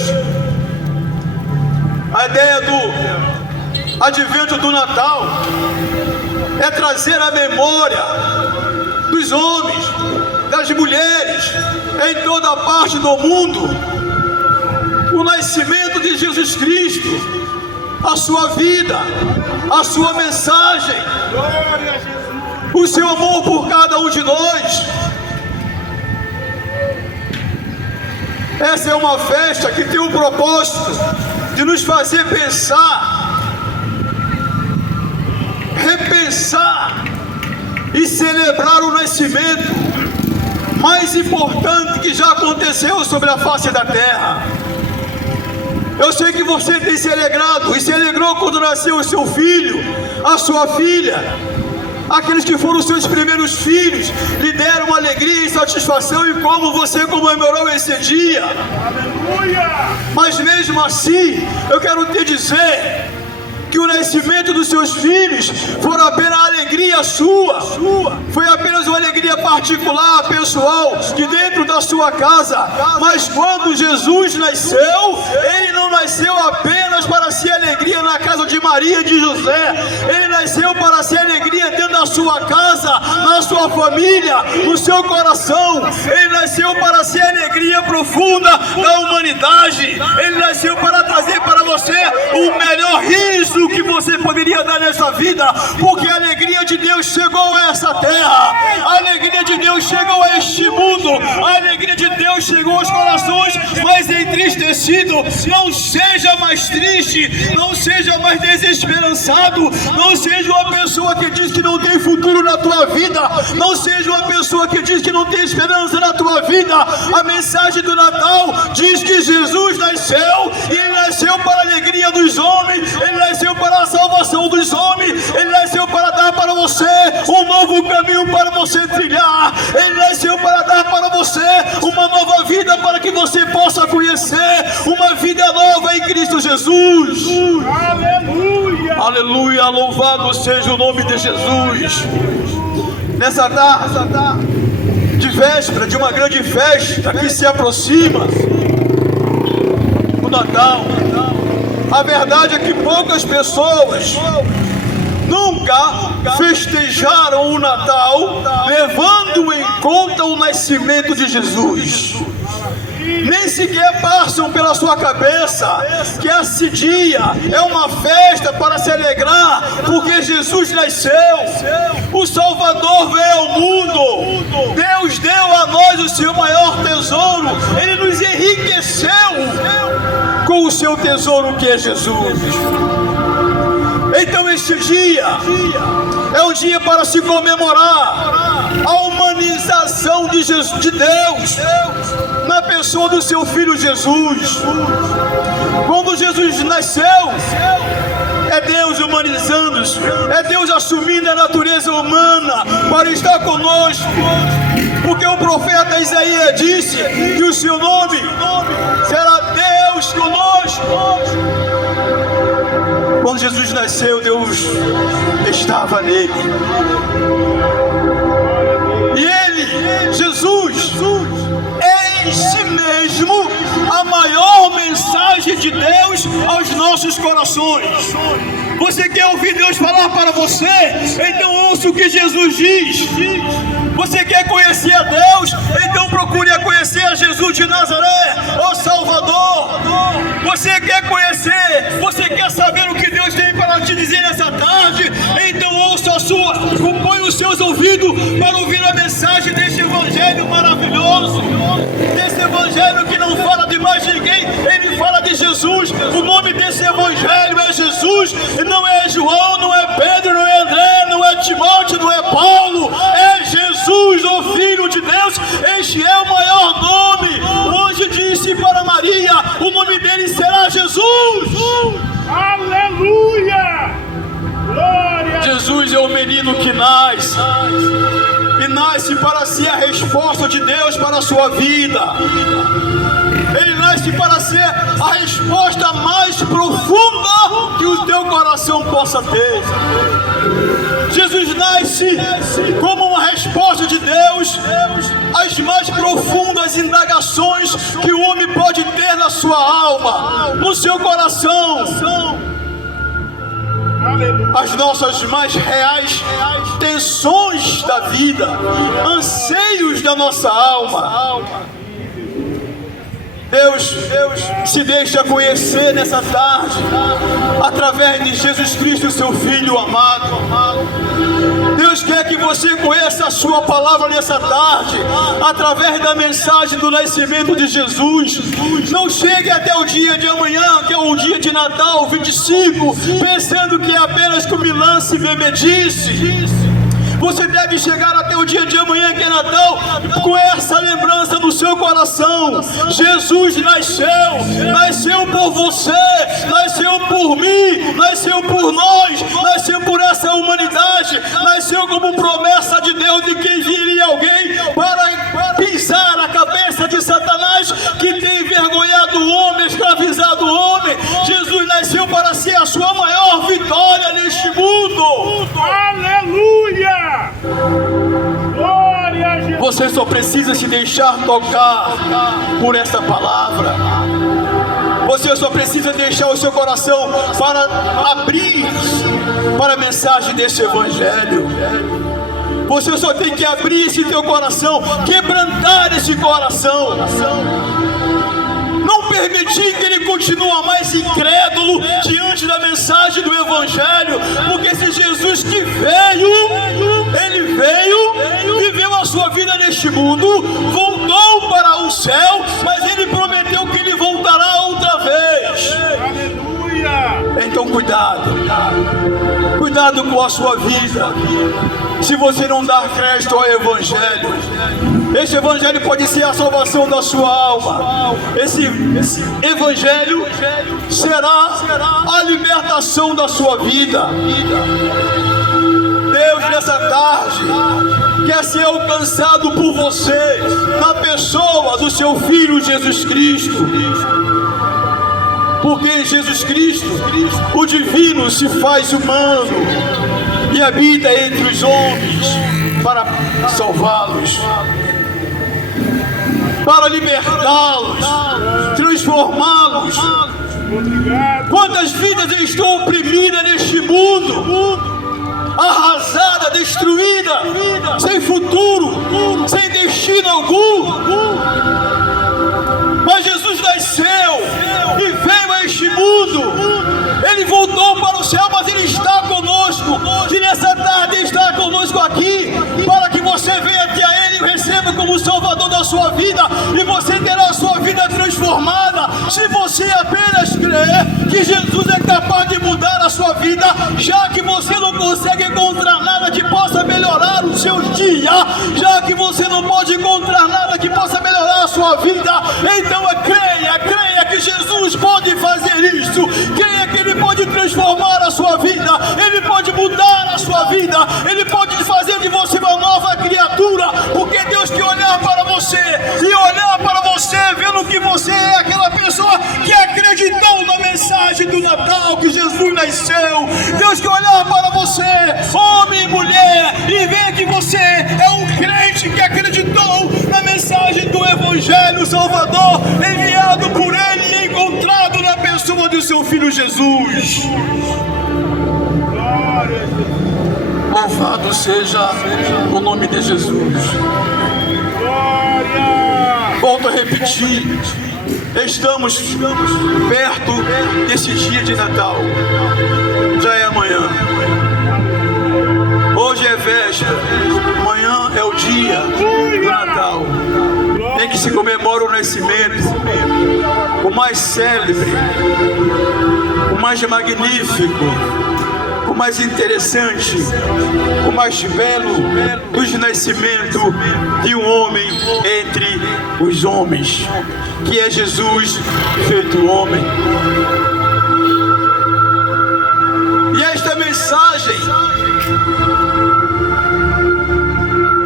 A ideia do advento do Natal é trazer a memória dos homens, das mulheres, em toda parte do mundo, o nascimento de Jesus Cristo, a sua vida, a sua mensagem, o seu amor por cada um de nós. Essa é uma festa que tem o propósito de nos fazer pensar, repensar e celebrar o nascimento mais importante que já aconteceu sobre a face da terra. Eu sei que você tem se alegrado e se alegrou quando nasceu o seu filho, a sua filha. Aqueles que foram seus primeiros filhos lhe deram alegria e satisfação, e como você comemorou esse dia. Aleluia! Mas mesmo assim, eu quero te dizer que o nascimento dos seus filhos foi apenas alegria sua, foi apenas uma alegria particular, pessoal, de dentro da sua casa. Mas quando Jesus nasceu, ele não nasceu apenas para ser alegria na casa de Maria e de José, ele nasceu para ser alegria dentro da sua casa, na sua família, no seu coração. Ele nasceu para ser alegria profunda da humanidade. Ele nasceu para trazer para você o melhor riso que você poderia dar nessa vida, porque a alegria de Deus chegou a essa terra, a alegria de Deus chegou a este mundo, a alegria de Deus chegou aos corações mais entristecidos. Não seja mais triste, não seja mais desesperançado, não seja uma pessoa que diz que não tem futuro na tua vida, não seja uma pessoa que diz que não tem esperança na tua vida. A mensagem do Natal diz que Jesus nasceu, e ele nasceu para a alegria dos homens, ele nasceu para a salvação dos homens, ele nasceu para dar para você um novo caminho para você trilhar, ele nasceu para dar para você uma nova vida, para que você possa conhecer uma vida nova em Cristo Jesus. Aleluia! Aleluia, louvado seja o nome de Jesus. Nessa tarde de véspera de uma grande festa que se aproxima, o Natal, a verdade é que poucas pessoas nunca festejaram o Natal levando em conta o nascimento de Jesus. Nem sequer passam pela sua cabeça que esse dia é uma festa para se alegrar, porque Jesus nasceu, o Salvador veio ao mundo, Deus deu a nós o seu maior tesouro, ele nos enriqueceu com o seu tesouro que é Jesus. Então este dia é um dia para se comemorar a humanização de Deus na pessoa do seu Filho Jesus. Quando Jesus nasceu, é Deus humanizando-se, é Deus assumindo a natureza humana para estar conosco, porque o profeta Isaías disse que o seu nome será Deus conosco. Quando Jesus nasceu, Deus estava nele. E ele, Jesus, é em si mesmo a maior mensagem de Deus aos nossos corações. Você quer ouvir Deus falar para você? Então ouça o que Jesus diz. Você quer conhecer a Deus? Então procure conhecer a Jesus de Nazaré, o Salvador. Você quer conhecer? Você quer saber o que Deus tem para te dizer nessa tarde? Então ouça põe os seus ouvidos para ouvir a mensagem deste evangelho maravilhoso, desse evangelho que não fala de mais ninguém, ele fala de Jesus. O nome desse evangelho é Jesus, não é João, não é Pedro, não é André, não é Timóteo, não é Paulo, é Jesus, o Filho de Deus. Este é o maior nome. O anjo disse para Maria, o nome dele será Jesus. Aleluia! Glória! Jesus é o menino que nasce, e nasce para ser a resposta de Deus para a sua vida. Ele nasce para ser a resposta mais profunda que o teu coração possa ter. Jesus nasce como uma resposta de Deus às mais profundas indagações que o homem pode ter na sua alma, no seu coração. As nossas mais reais tensões da vida, anseios da nossa alma. Deus se deixa conhecer nessa tarde através de Jesus Cristo, seu Filho amado. Deus quer que você conheça a sua palavra nessa tarde através da mensagem do nascimento de Jesus. Não chegue até o dia de amanhã, que é o dia de Natal 25, pensando que é apenas comilança e bebedice. Você deve chegar até o dia de amanhã, que é Natal, com essa lembrança no seu coração. Jesus nasceu por você, nasceu por mim, nasceu por nós, nasceu por essa humanidade, nasceu como promessa de Deus de que viria alguém para pisar a cabeça de Satanás, que tem envergonhado o homem, escravizado o homem. Jesus nasceu para ser a sua maior vitória neste mundo. Aleluia! Glória a Jesus! Você só precisa se deixar tocar por essa palavra. Você só precisa deixar o seu coração para abrir para a mensagem desse evangelho. Você só tem que abrir esse teu coração, quebrantar esse coração. Não permitir que ele continue mais incrédulo diante da mensagem do evangelho, porque esse Jesus que ele veio, viveu a sua vida neste mundo, voltou para o céu, mas ele prometeu que ele voltará outra vez. Aleluia! Então cuidado com a sua vida. Se você não dar crédito ao evangelho, este evangelho pode ser a salvação da sua alma. Esse evangelho será a libertação da sua vida. Deus, nessa tarde, quer ser alcançado por você na pessoa do seu Filho Jesus Cristo. Porque em Jesus Cristo, o divino se faz humano e habita entre os homens para salvá-los, para libertá-los, transformá-los. Quantas vidas estão oprimidas neste mundo, arrasada, destruída, sem futuro, sem destino algum. Mas Jesus nasceu e veio a este mundo. Ele voltou para o céu, mas ele está conosco. E nessa tarde está conosco aqui, para que você venha até a ele e receba com como Salvador da sua vida, e você terá a sua vida transformada. Se você apenas crer que Jesus é capaz de mudar a sua vida, já que você não consegue encontrar nada que possa melhorar os seus dias, já que você não pode encontrar nada que possa melhorar a sua vida, então creia que Jesus pode fazer isso. Creia que Ele pode transformar a sua vida, Ele pode mudar a sua vida, Ele pode fazer de você uma nova criatura, porque Deus quer olhar para você, e olhar para você vendo que você é aquela pessoa que acreditou na mensagem do Natal, que Jesus nasceu. Deus quer olhar para você, homem e mulher, e ver que você é um crente que acreditou na mensagem do Evangelho Salvador, enviado por Ele e encontrado na pessoa do seu Filho Jesus. Louvado seja o nome de Jesus. Volto a repetir, estamos perto desse dia de Natal. Já é amanhã. Hoje é véspera, amanhã é o dia do Natal, em que se comemora o nascimento, o mais célebre, o mais magnífico, o mais interessante, o mais belo dos nascimentos de um homem entre os homens, que é Jesus feito homem. E esta mensagem,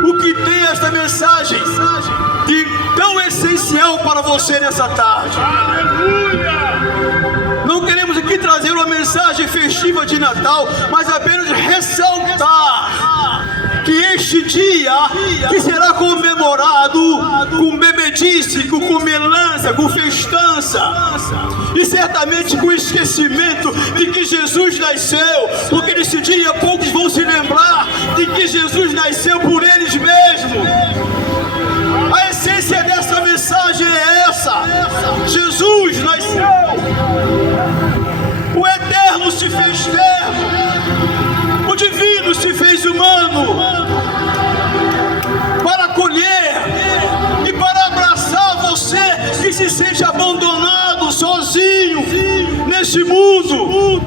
o que tem esta mensagem de tão essencial para você nessa tarde? Não queremos aqui trazer uma mensagem festiva de Natal, mas apenas ressaltar que este dia, que será comemorado com bebedice, com comilança, com festança, e certamente com esquecimento de que Jesus nasceu, porque nesse dia poucos vão se lembrar de que Jesus nasceu por eles mesmos. A essência dessa mensagem é essa: Jesus nasceu, o eterno se fez terno, o divino se fez humano, para acolher e para abraçar você que se sente abandonado, sozinho neste mundo.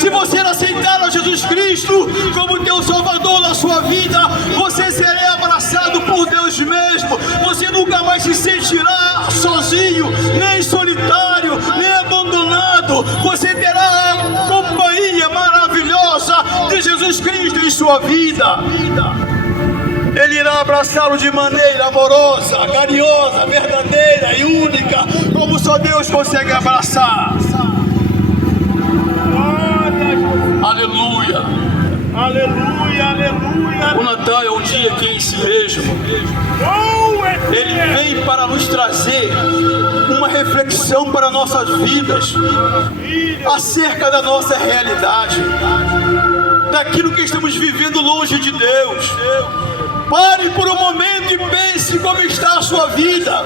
Se você não aceitar a Jesus Cristo como teu Salvador na sua vida, você será abraçado por Deus mesmo. Você nunca mais se sentirá sozinho, nem solitário, nem abandonado. Você terá a companhia maravilhosa de Jesus Cristo em sua vida. Ele irá abraçá-lo de maneira amorosa, carinhosa, verdadeira e única, como só Deus consegue abraçar. Aleluia. Aleluia, aleluia. O Natal é um dia que em si mesmo ele vem para nos trazer uma reflexão para nossas vidas acerca da nossa realidade, daquilo que estamos vivendo longe de Deus. Pare por um momento e pense como está a sua vida.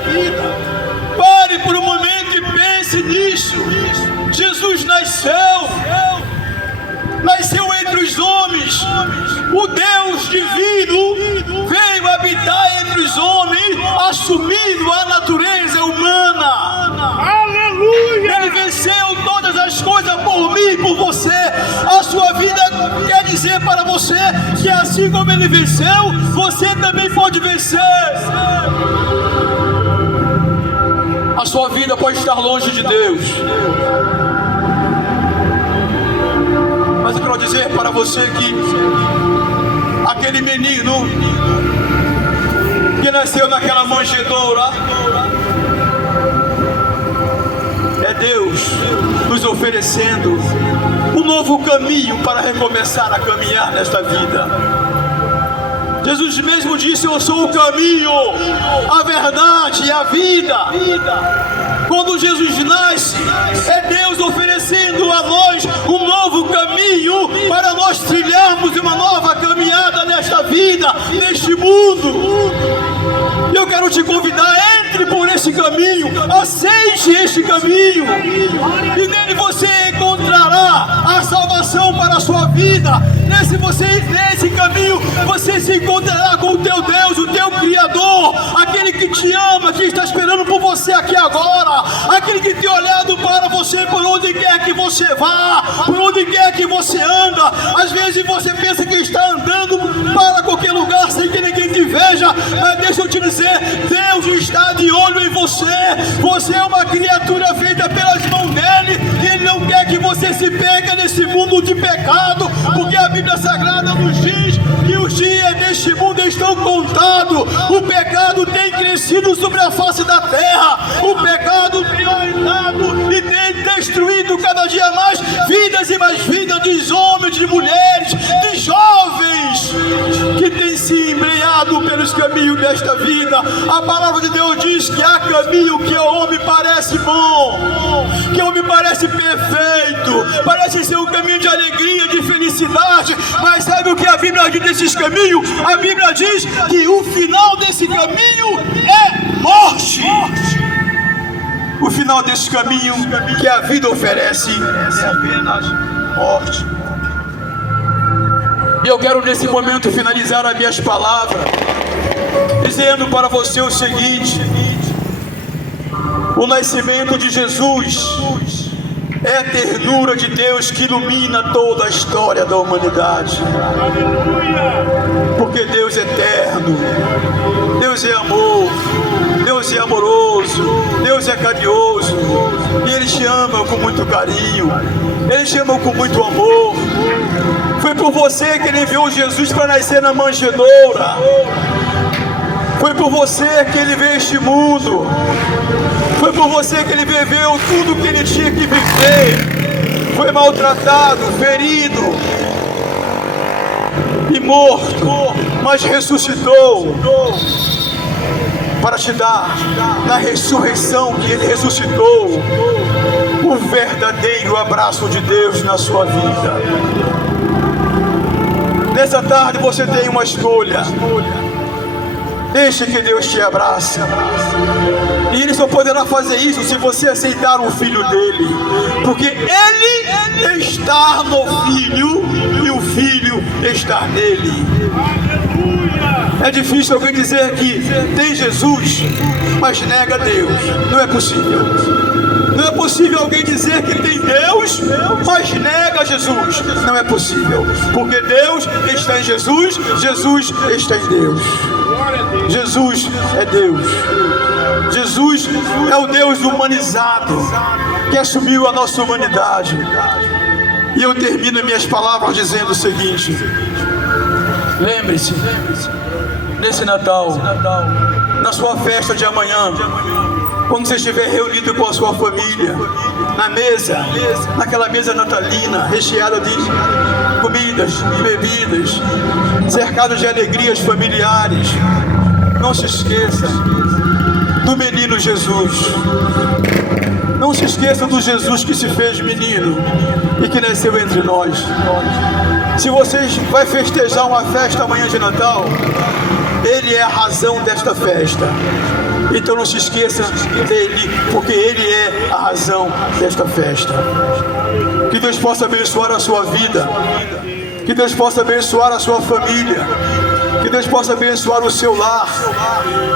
Pare por um momento e pense nisso. Jesus nasceu entre os homens. O Deus divino veio habitar entre os homens, assumindo a natureza humana. Aleluia! Ele venceu todas as coisas por mim e por você. A sua vida quer dizer para você que assim como ele venceu, você também pode vencer. A sua vida pode estar longe de Deus, mas eu quero dizer para você que aquele menino que nasceu naquela manjedoura é Deus nos oferecendo um novo caminho para recomeçar a caminhar nesta vida. Jesus mesmo disse: eu sou o caminho, a verdade e a vida. Quando Jesus nasce, é Deus oferecendo a nós um novo caminho para nós trilharmos uma nova caminhada nesta vida, neste mundo. Eu quero te convidar, entre por esse caminho, aceite este caminho, e nele você encontrará a salvação para a sua vida. Nesse caminho você se encontrará com o teu Deus, o teu Criador, aquele que te ama, que está esperando por você aqui agora, aquele que tem olhado para você por onde quer que você vá, por onde quer que você anda. Às vezes você pensa que está andando para qualquer lugar sem que ninguém te veja, mas deixa eu te dizer, Deus está de olho em você. Você é uma criatura feita pelas mãos dele, e ele não quer que você se perca nesse mundo de pecado, porque a Bíblia Sagrada nos diz que os dias deste mundo estão contados. O pecado tem crescido sobre a face da terra, o pecado tem aumentado e tem destruído cada dia mais vidas e mais vidas de homens, de mulheres, de jovens que têm se embrenhado pelos caminhos desta vida. A palavra de Deus diz que há caminho que ao homem parece bom, que ao homem parece perfeito, parece ser um caminho de alegria, de felicidade, mas sabe o que a Bíblia diz desses caminhos? A Bíblia diz que o final desse caminho é morte. O final desse caminho que a vida oferece é apenas morte. E eu quero nesse momento finalizar as minhas palavras dizendo para você o seguinte: o nascimento de Jesus é a ternura de Deus que ilumina toda a história da humanidade. Porque Deus é eterno, Deus é amor, Deus é amoroso, Deus é carinhoso, e Ele te ama com muito carinho, Ele te ama com muito amor. Foi por você que Ele enviou Jesus para nascer na manjedoura. Foi por você que Ele veio a este mundo. Foi por você que Ele viveu tudo que Ele tinha que viver. Foi maltratado, ferido e morto, mas ressuscitou para te dar, na ressurreição que Ele ressuscitou, o verdadeiro abraço de Deus na sua vida. Nessa tarde você tem uma escolha. Deixe que Deus te abrace. E Ele só poderá fazer isso se você aceitar o Filho dele, porque Ele está no Filho e o Filho está nele. É difícil alguém dizer que tem Jesus, mas nega Deus. Não é possível. Não é possível alguém dizer que tem Deus, mas nega Jesus. Não é possível, porque Deus está em Jesus, Jesus está em Deus. Jesus é Deus. Jesus é o Deus humanizado, que assumiu a nossa humanidade. E eu termino minhas palavras dizendo o seguinte: lembre-se, nesse Natal, na sua festa de amanhã, quando você estiver reunido com a sua família, na mesa, naquela mesa natalina, recheada de comidas e bebidas, cercado de alegrias familiares, não se esqueça do menino Jesus. Não se esqueça do Jesus que se fez menino e que nasceu entre nós. Se você vai festejar uma festa amanhã de Natal, Ele é a razão desta festa. Então não se esqueça dele, porque Ele é a razão desta festa. Que Deus possa abençoar a sua vida, que Deus possa abençoar a sua família, que Deus possa abençoar o seu lar,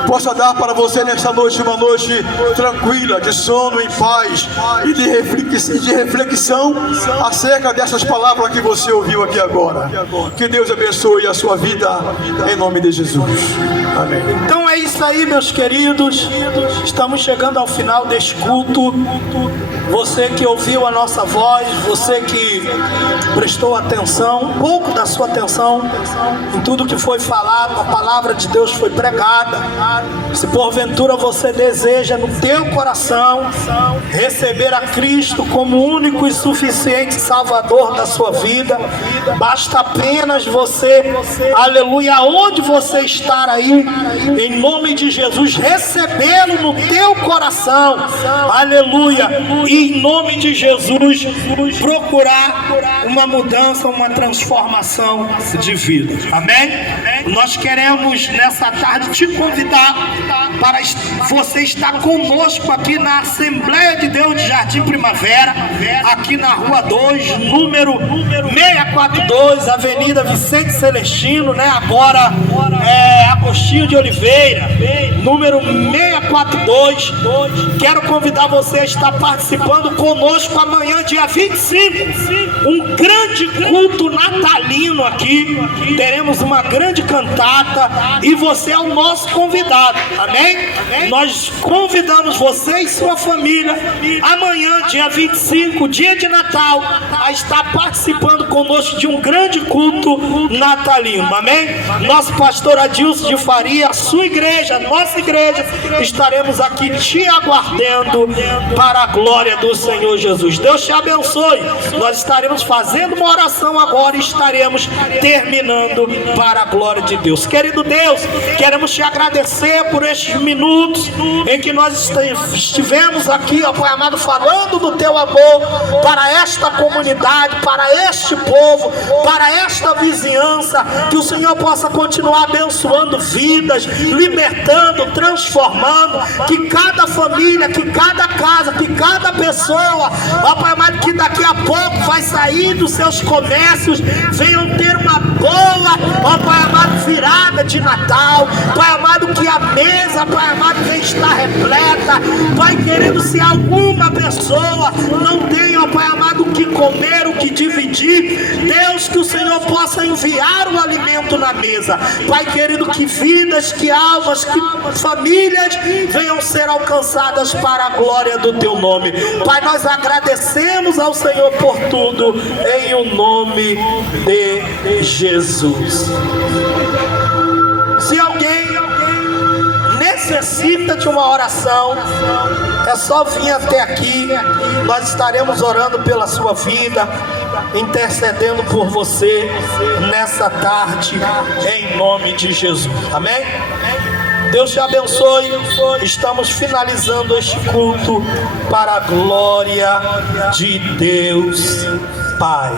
possa dar para você nesta noite uma noite tranquila, de sono em paz e de reflexão acerca dessas palavras que você ouviu aqui agora. Que Deus abençoe a sua vida em nome de Jesus. Amém. Então é isso aí, meus queridos. Estamos chegando ao final deste culto. Você que ouviu a nossa voz, você que prestou atenção, um pouco da sua atenção em tudo que foi falado, a palavra de Deus foi pregada. Se porventura você deseja no teu coração receber a Cristo como único e suficiente Salvador da sua vida, basta apenas você, aleluia, aonde você estar aí, em nome de Jesus, recebê-lo no teu coração, aleluia, e em nome de Jesus, procurar uma mudança, uma transformação de vida, amém? Nós queremos nessa tarde te convidar para você estar conosco aqui na Assembleia de Deus de Jardim Primavera, aqui na Rua 2, número 642, Avenida Vicente Celestino, né? Agora Agostinho de Oliveira, número 642. Quero convidar você a estar participando conosco amanhã, dia 25, um grande culto natalino aqui. Teremos uma grande cantata e você é o nosso convidado, amém? Nós convidamos você e sua família amanhã, dia 25, dia de Natal, a estar participando conosco de um grande culto natalino, amém? Nosso pastor Adilson de Faria, a sua igreja, nossa igreja, estaremos aqui te aguardando para a glória do Senhor Jesus. Deus te abençoe. Nós estaremos fazendo uma oração agora e estaremos terminando para a glória de Deus. Querido Deus, queremos te agradecer por estes minutos em que nós estivemos aqui, ó Pai amado, falando do teu amor para esta comunidade, para este povo, para esta vizinhança. Que o Senhor possa continuar abençoando vidas, libertando, transformando, que cada família, que cada casa, que cada pessoa, ó Pai amado, que daqui a pouco vai sair dos seus comércios, venham ter uma boa, ó Pai amado, virada de Natal. Pai amado, que a mesa, Pai amado, venha estar repleta. Pai querido, se alguma pessoa não tem, ó Pai amado, o que comer, o que dividir, Deus, que o Senhor possa enviar o alimento na mesa. Pai querido, que vidas, que almas, que famílias venham ser alcançadas para a glória do teu nome. Pai, nós agradecemos ao Senhor por tudo, em o nome de Jesus. Se alguém necessita de uma oração, é só vir até aqui. Nós estaremos orando pela sua vida, intercedendo por você nessa tarde, em nome de Jesus, amém? Deus te abençoe. Estamos finalizando este culto para a glória de Deus Pai.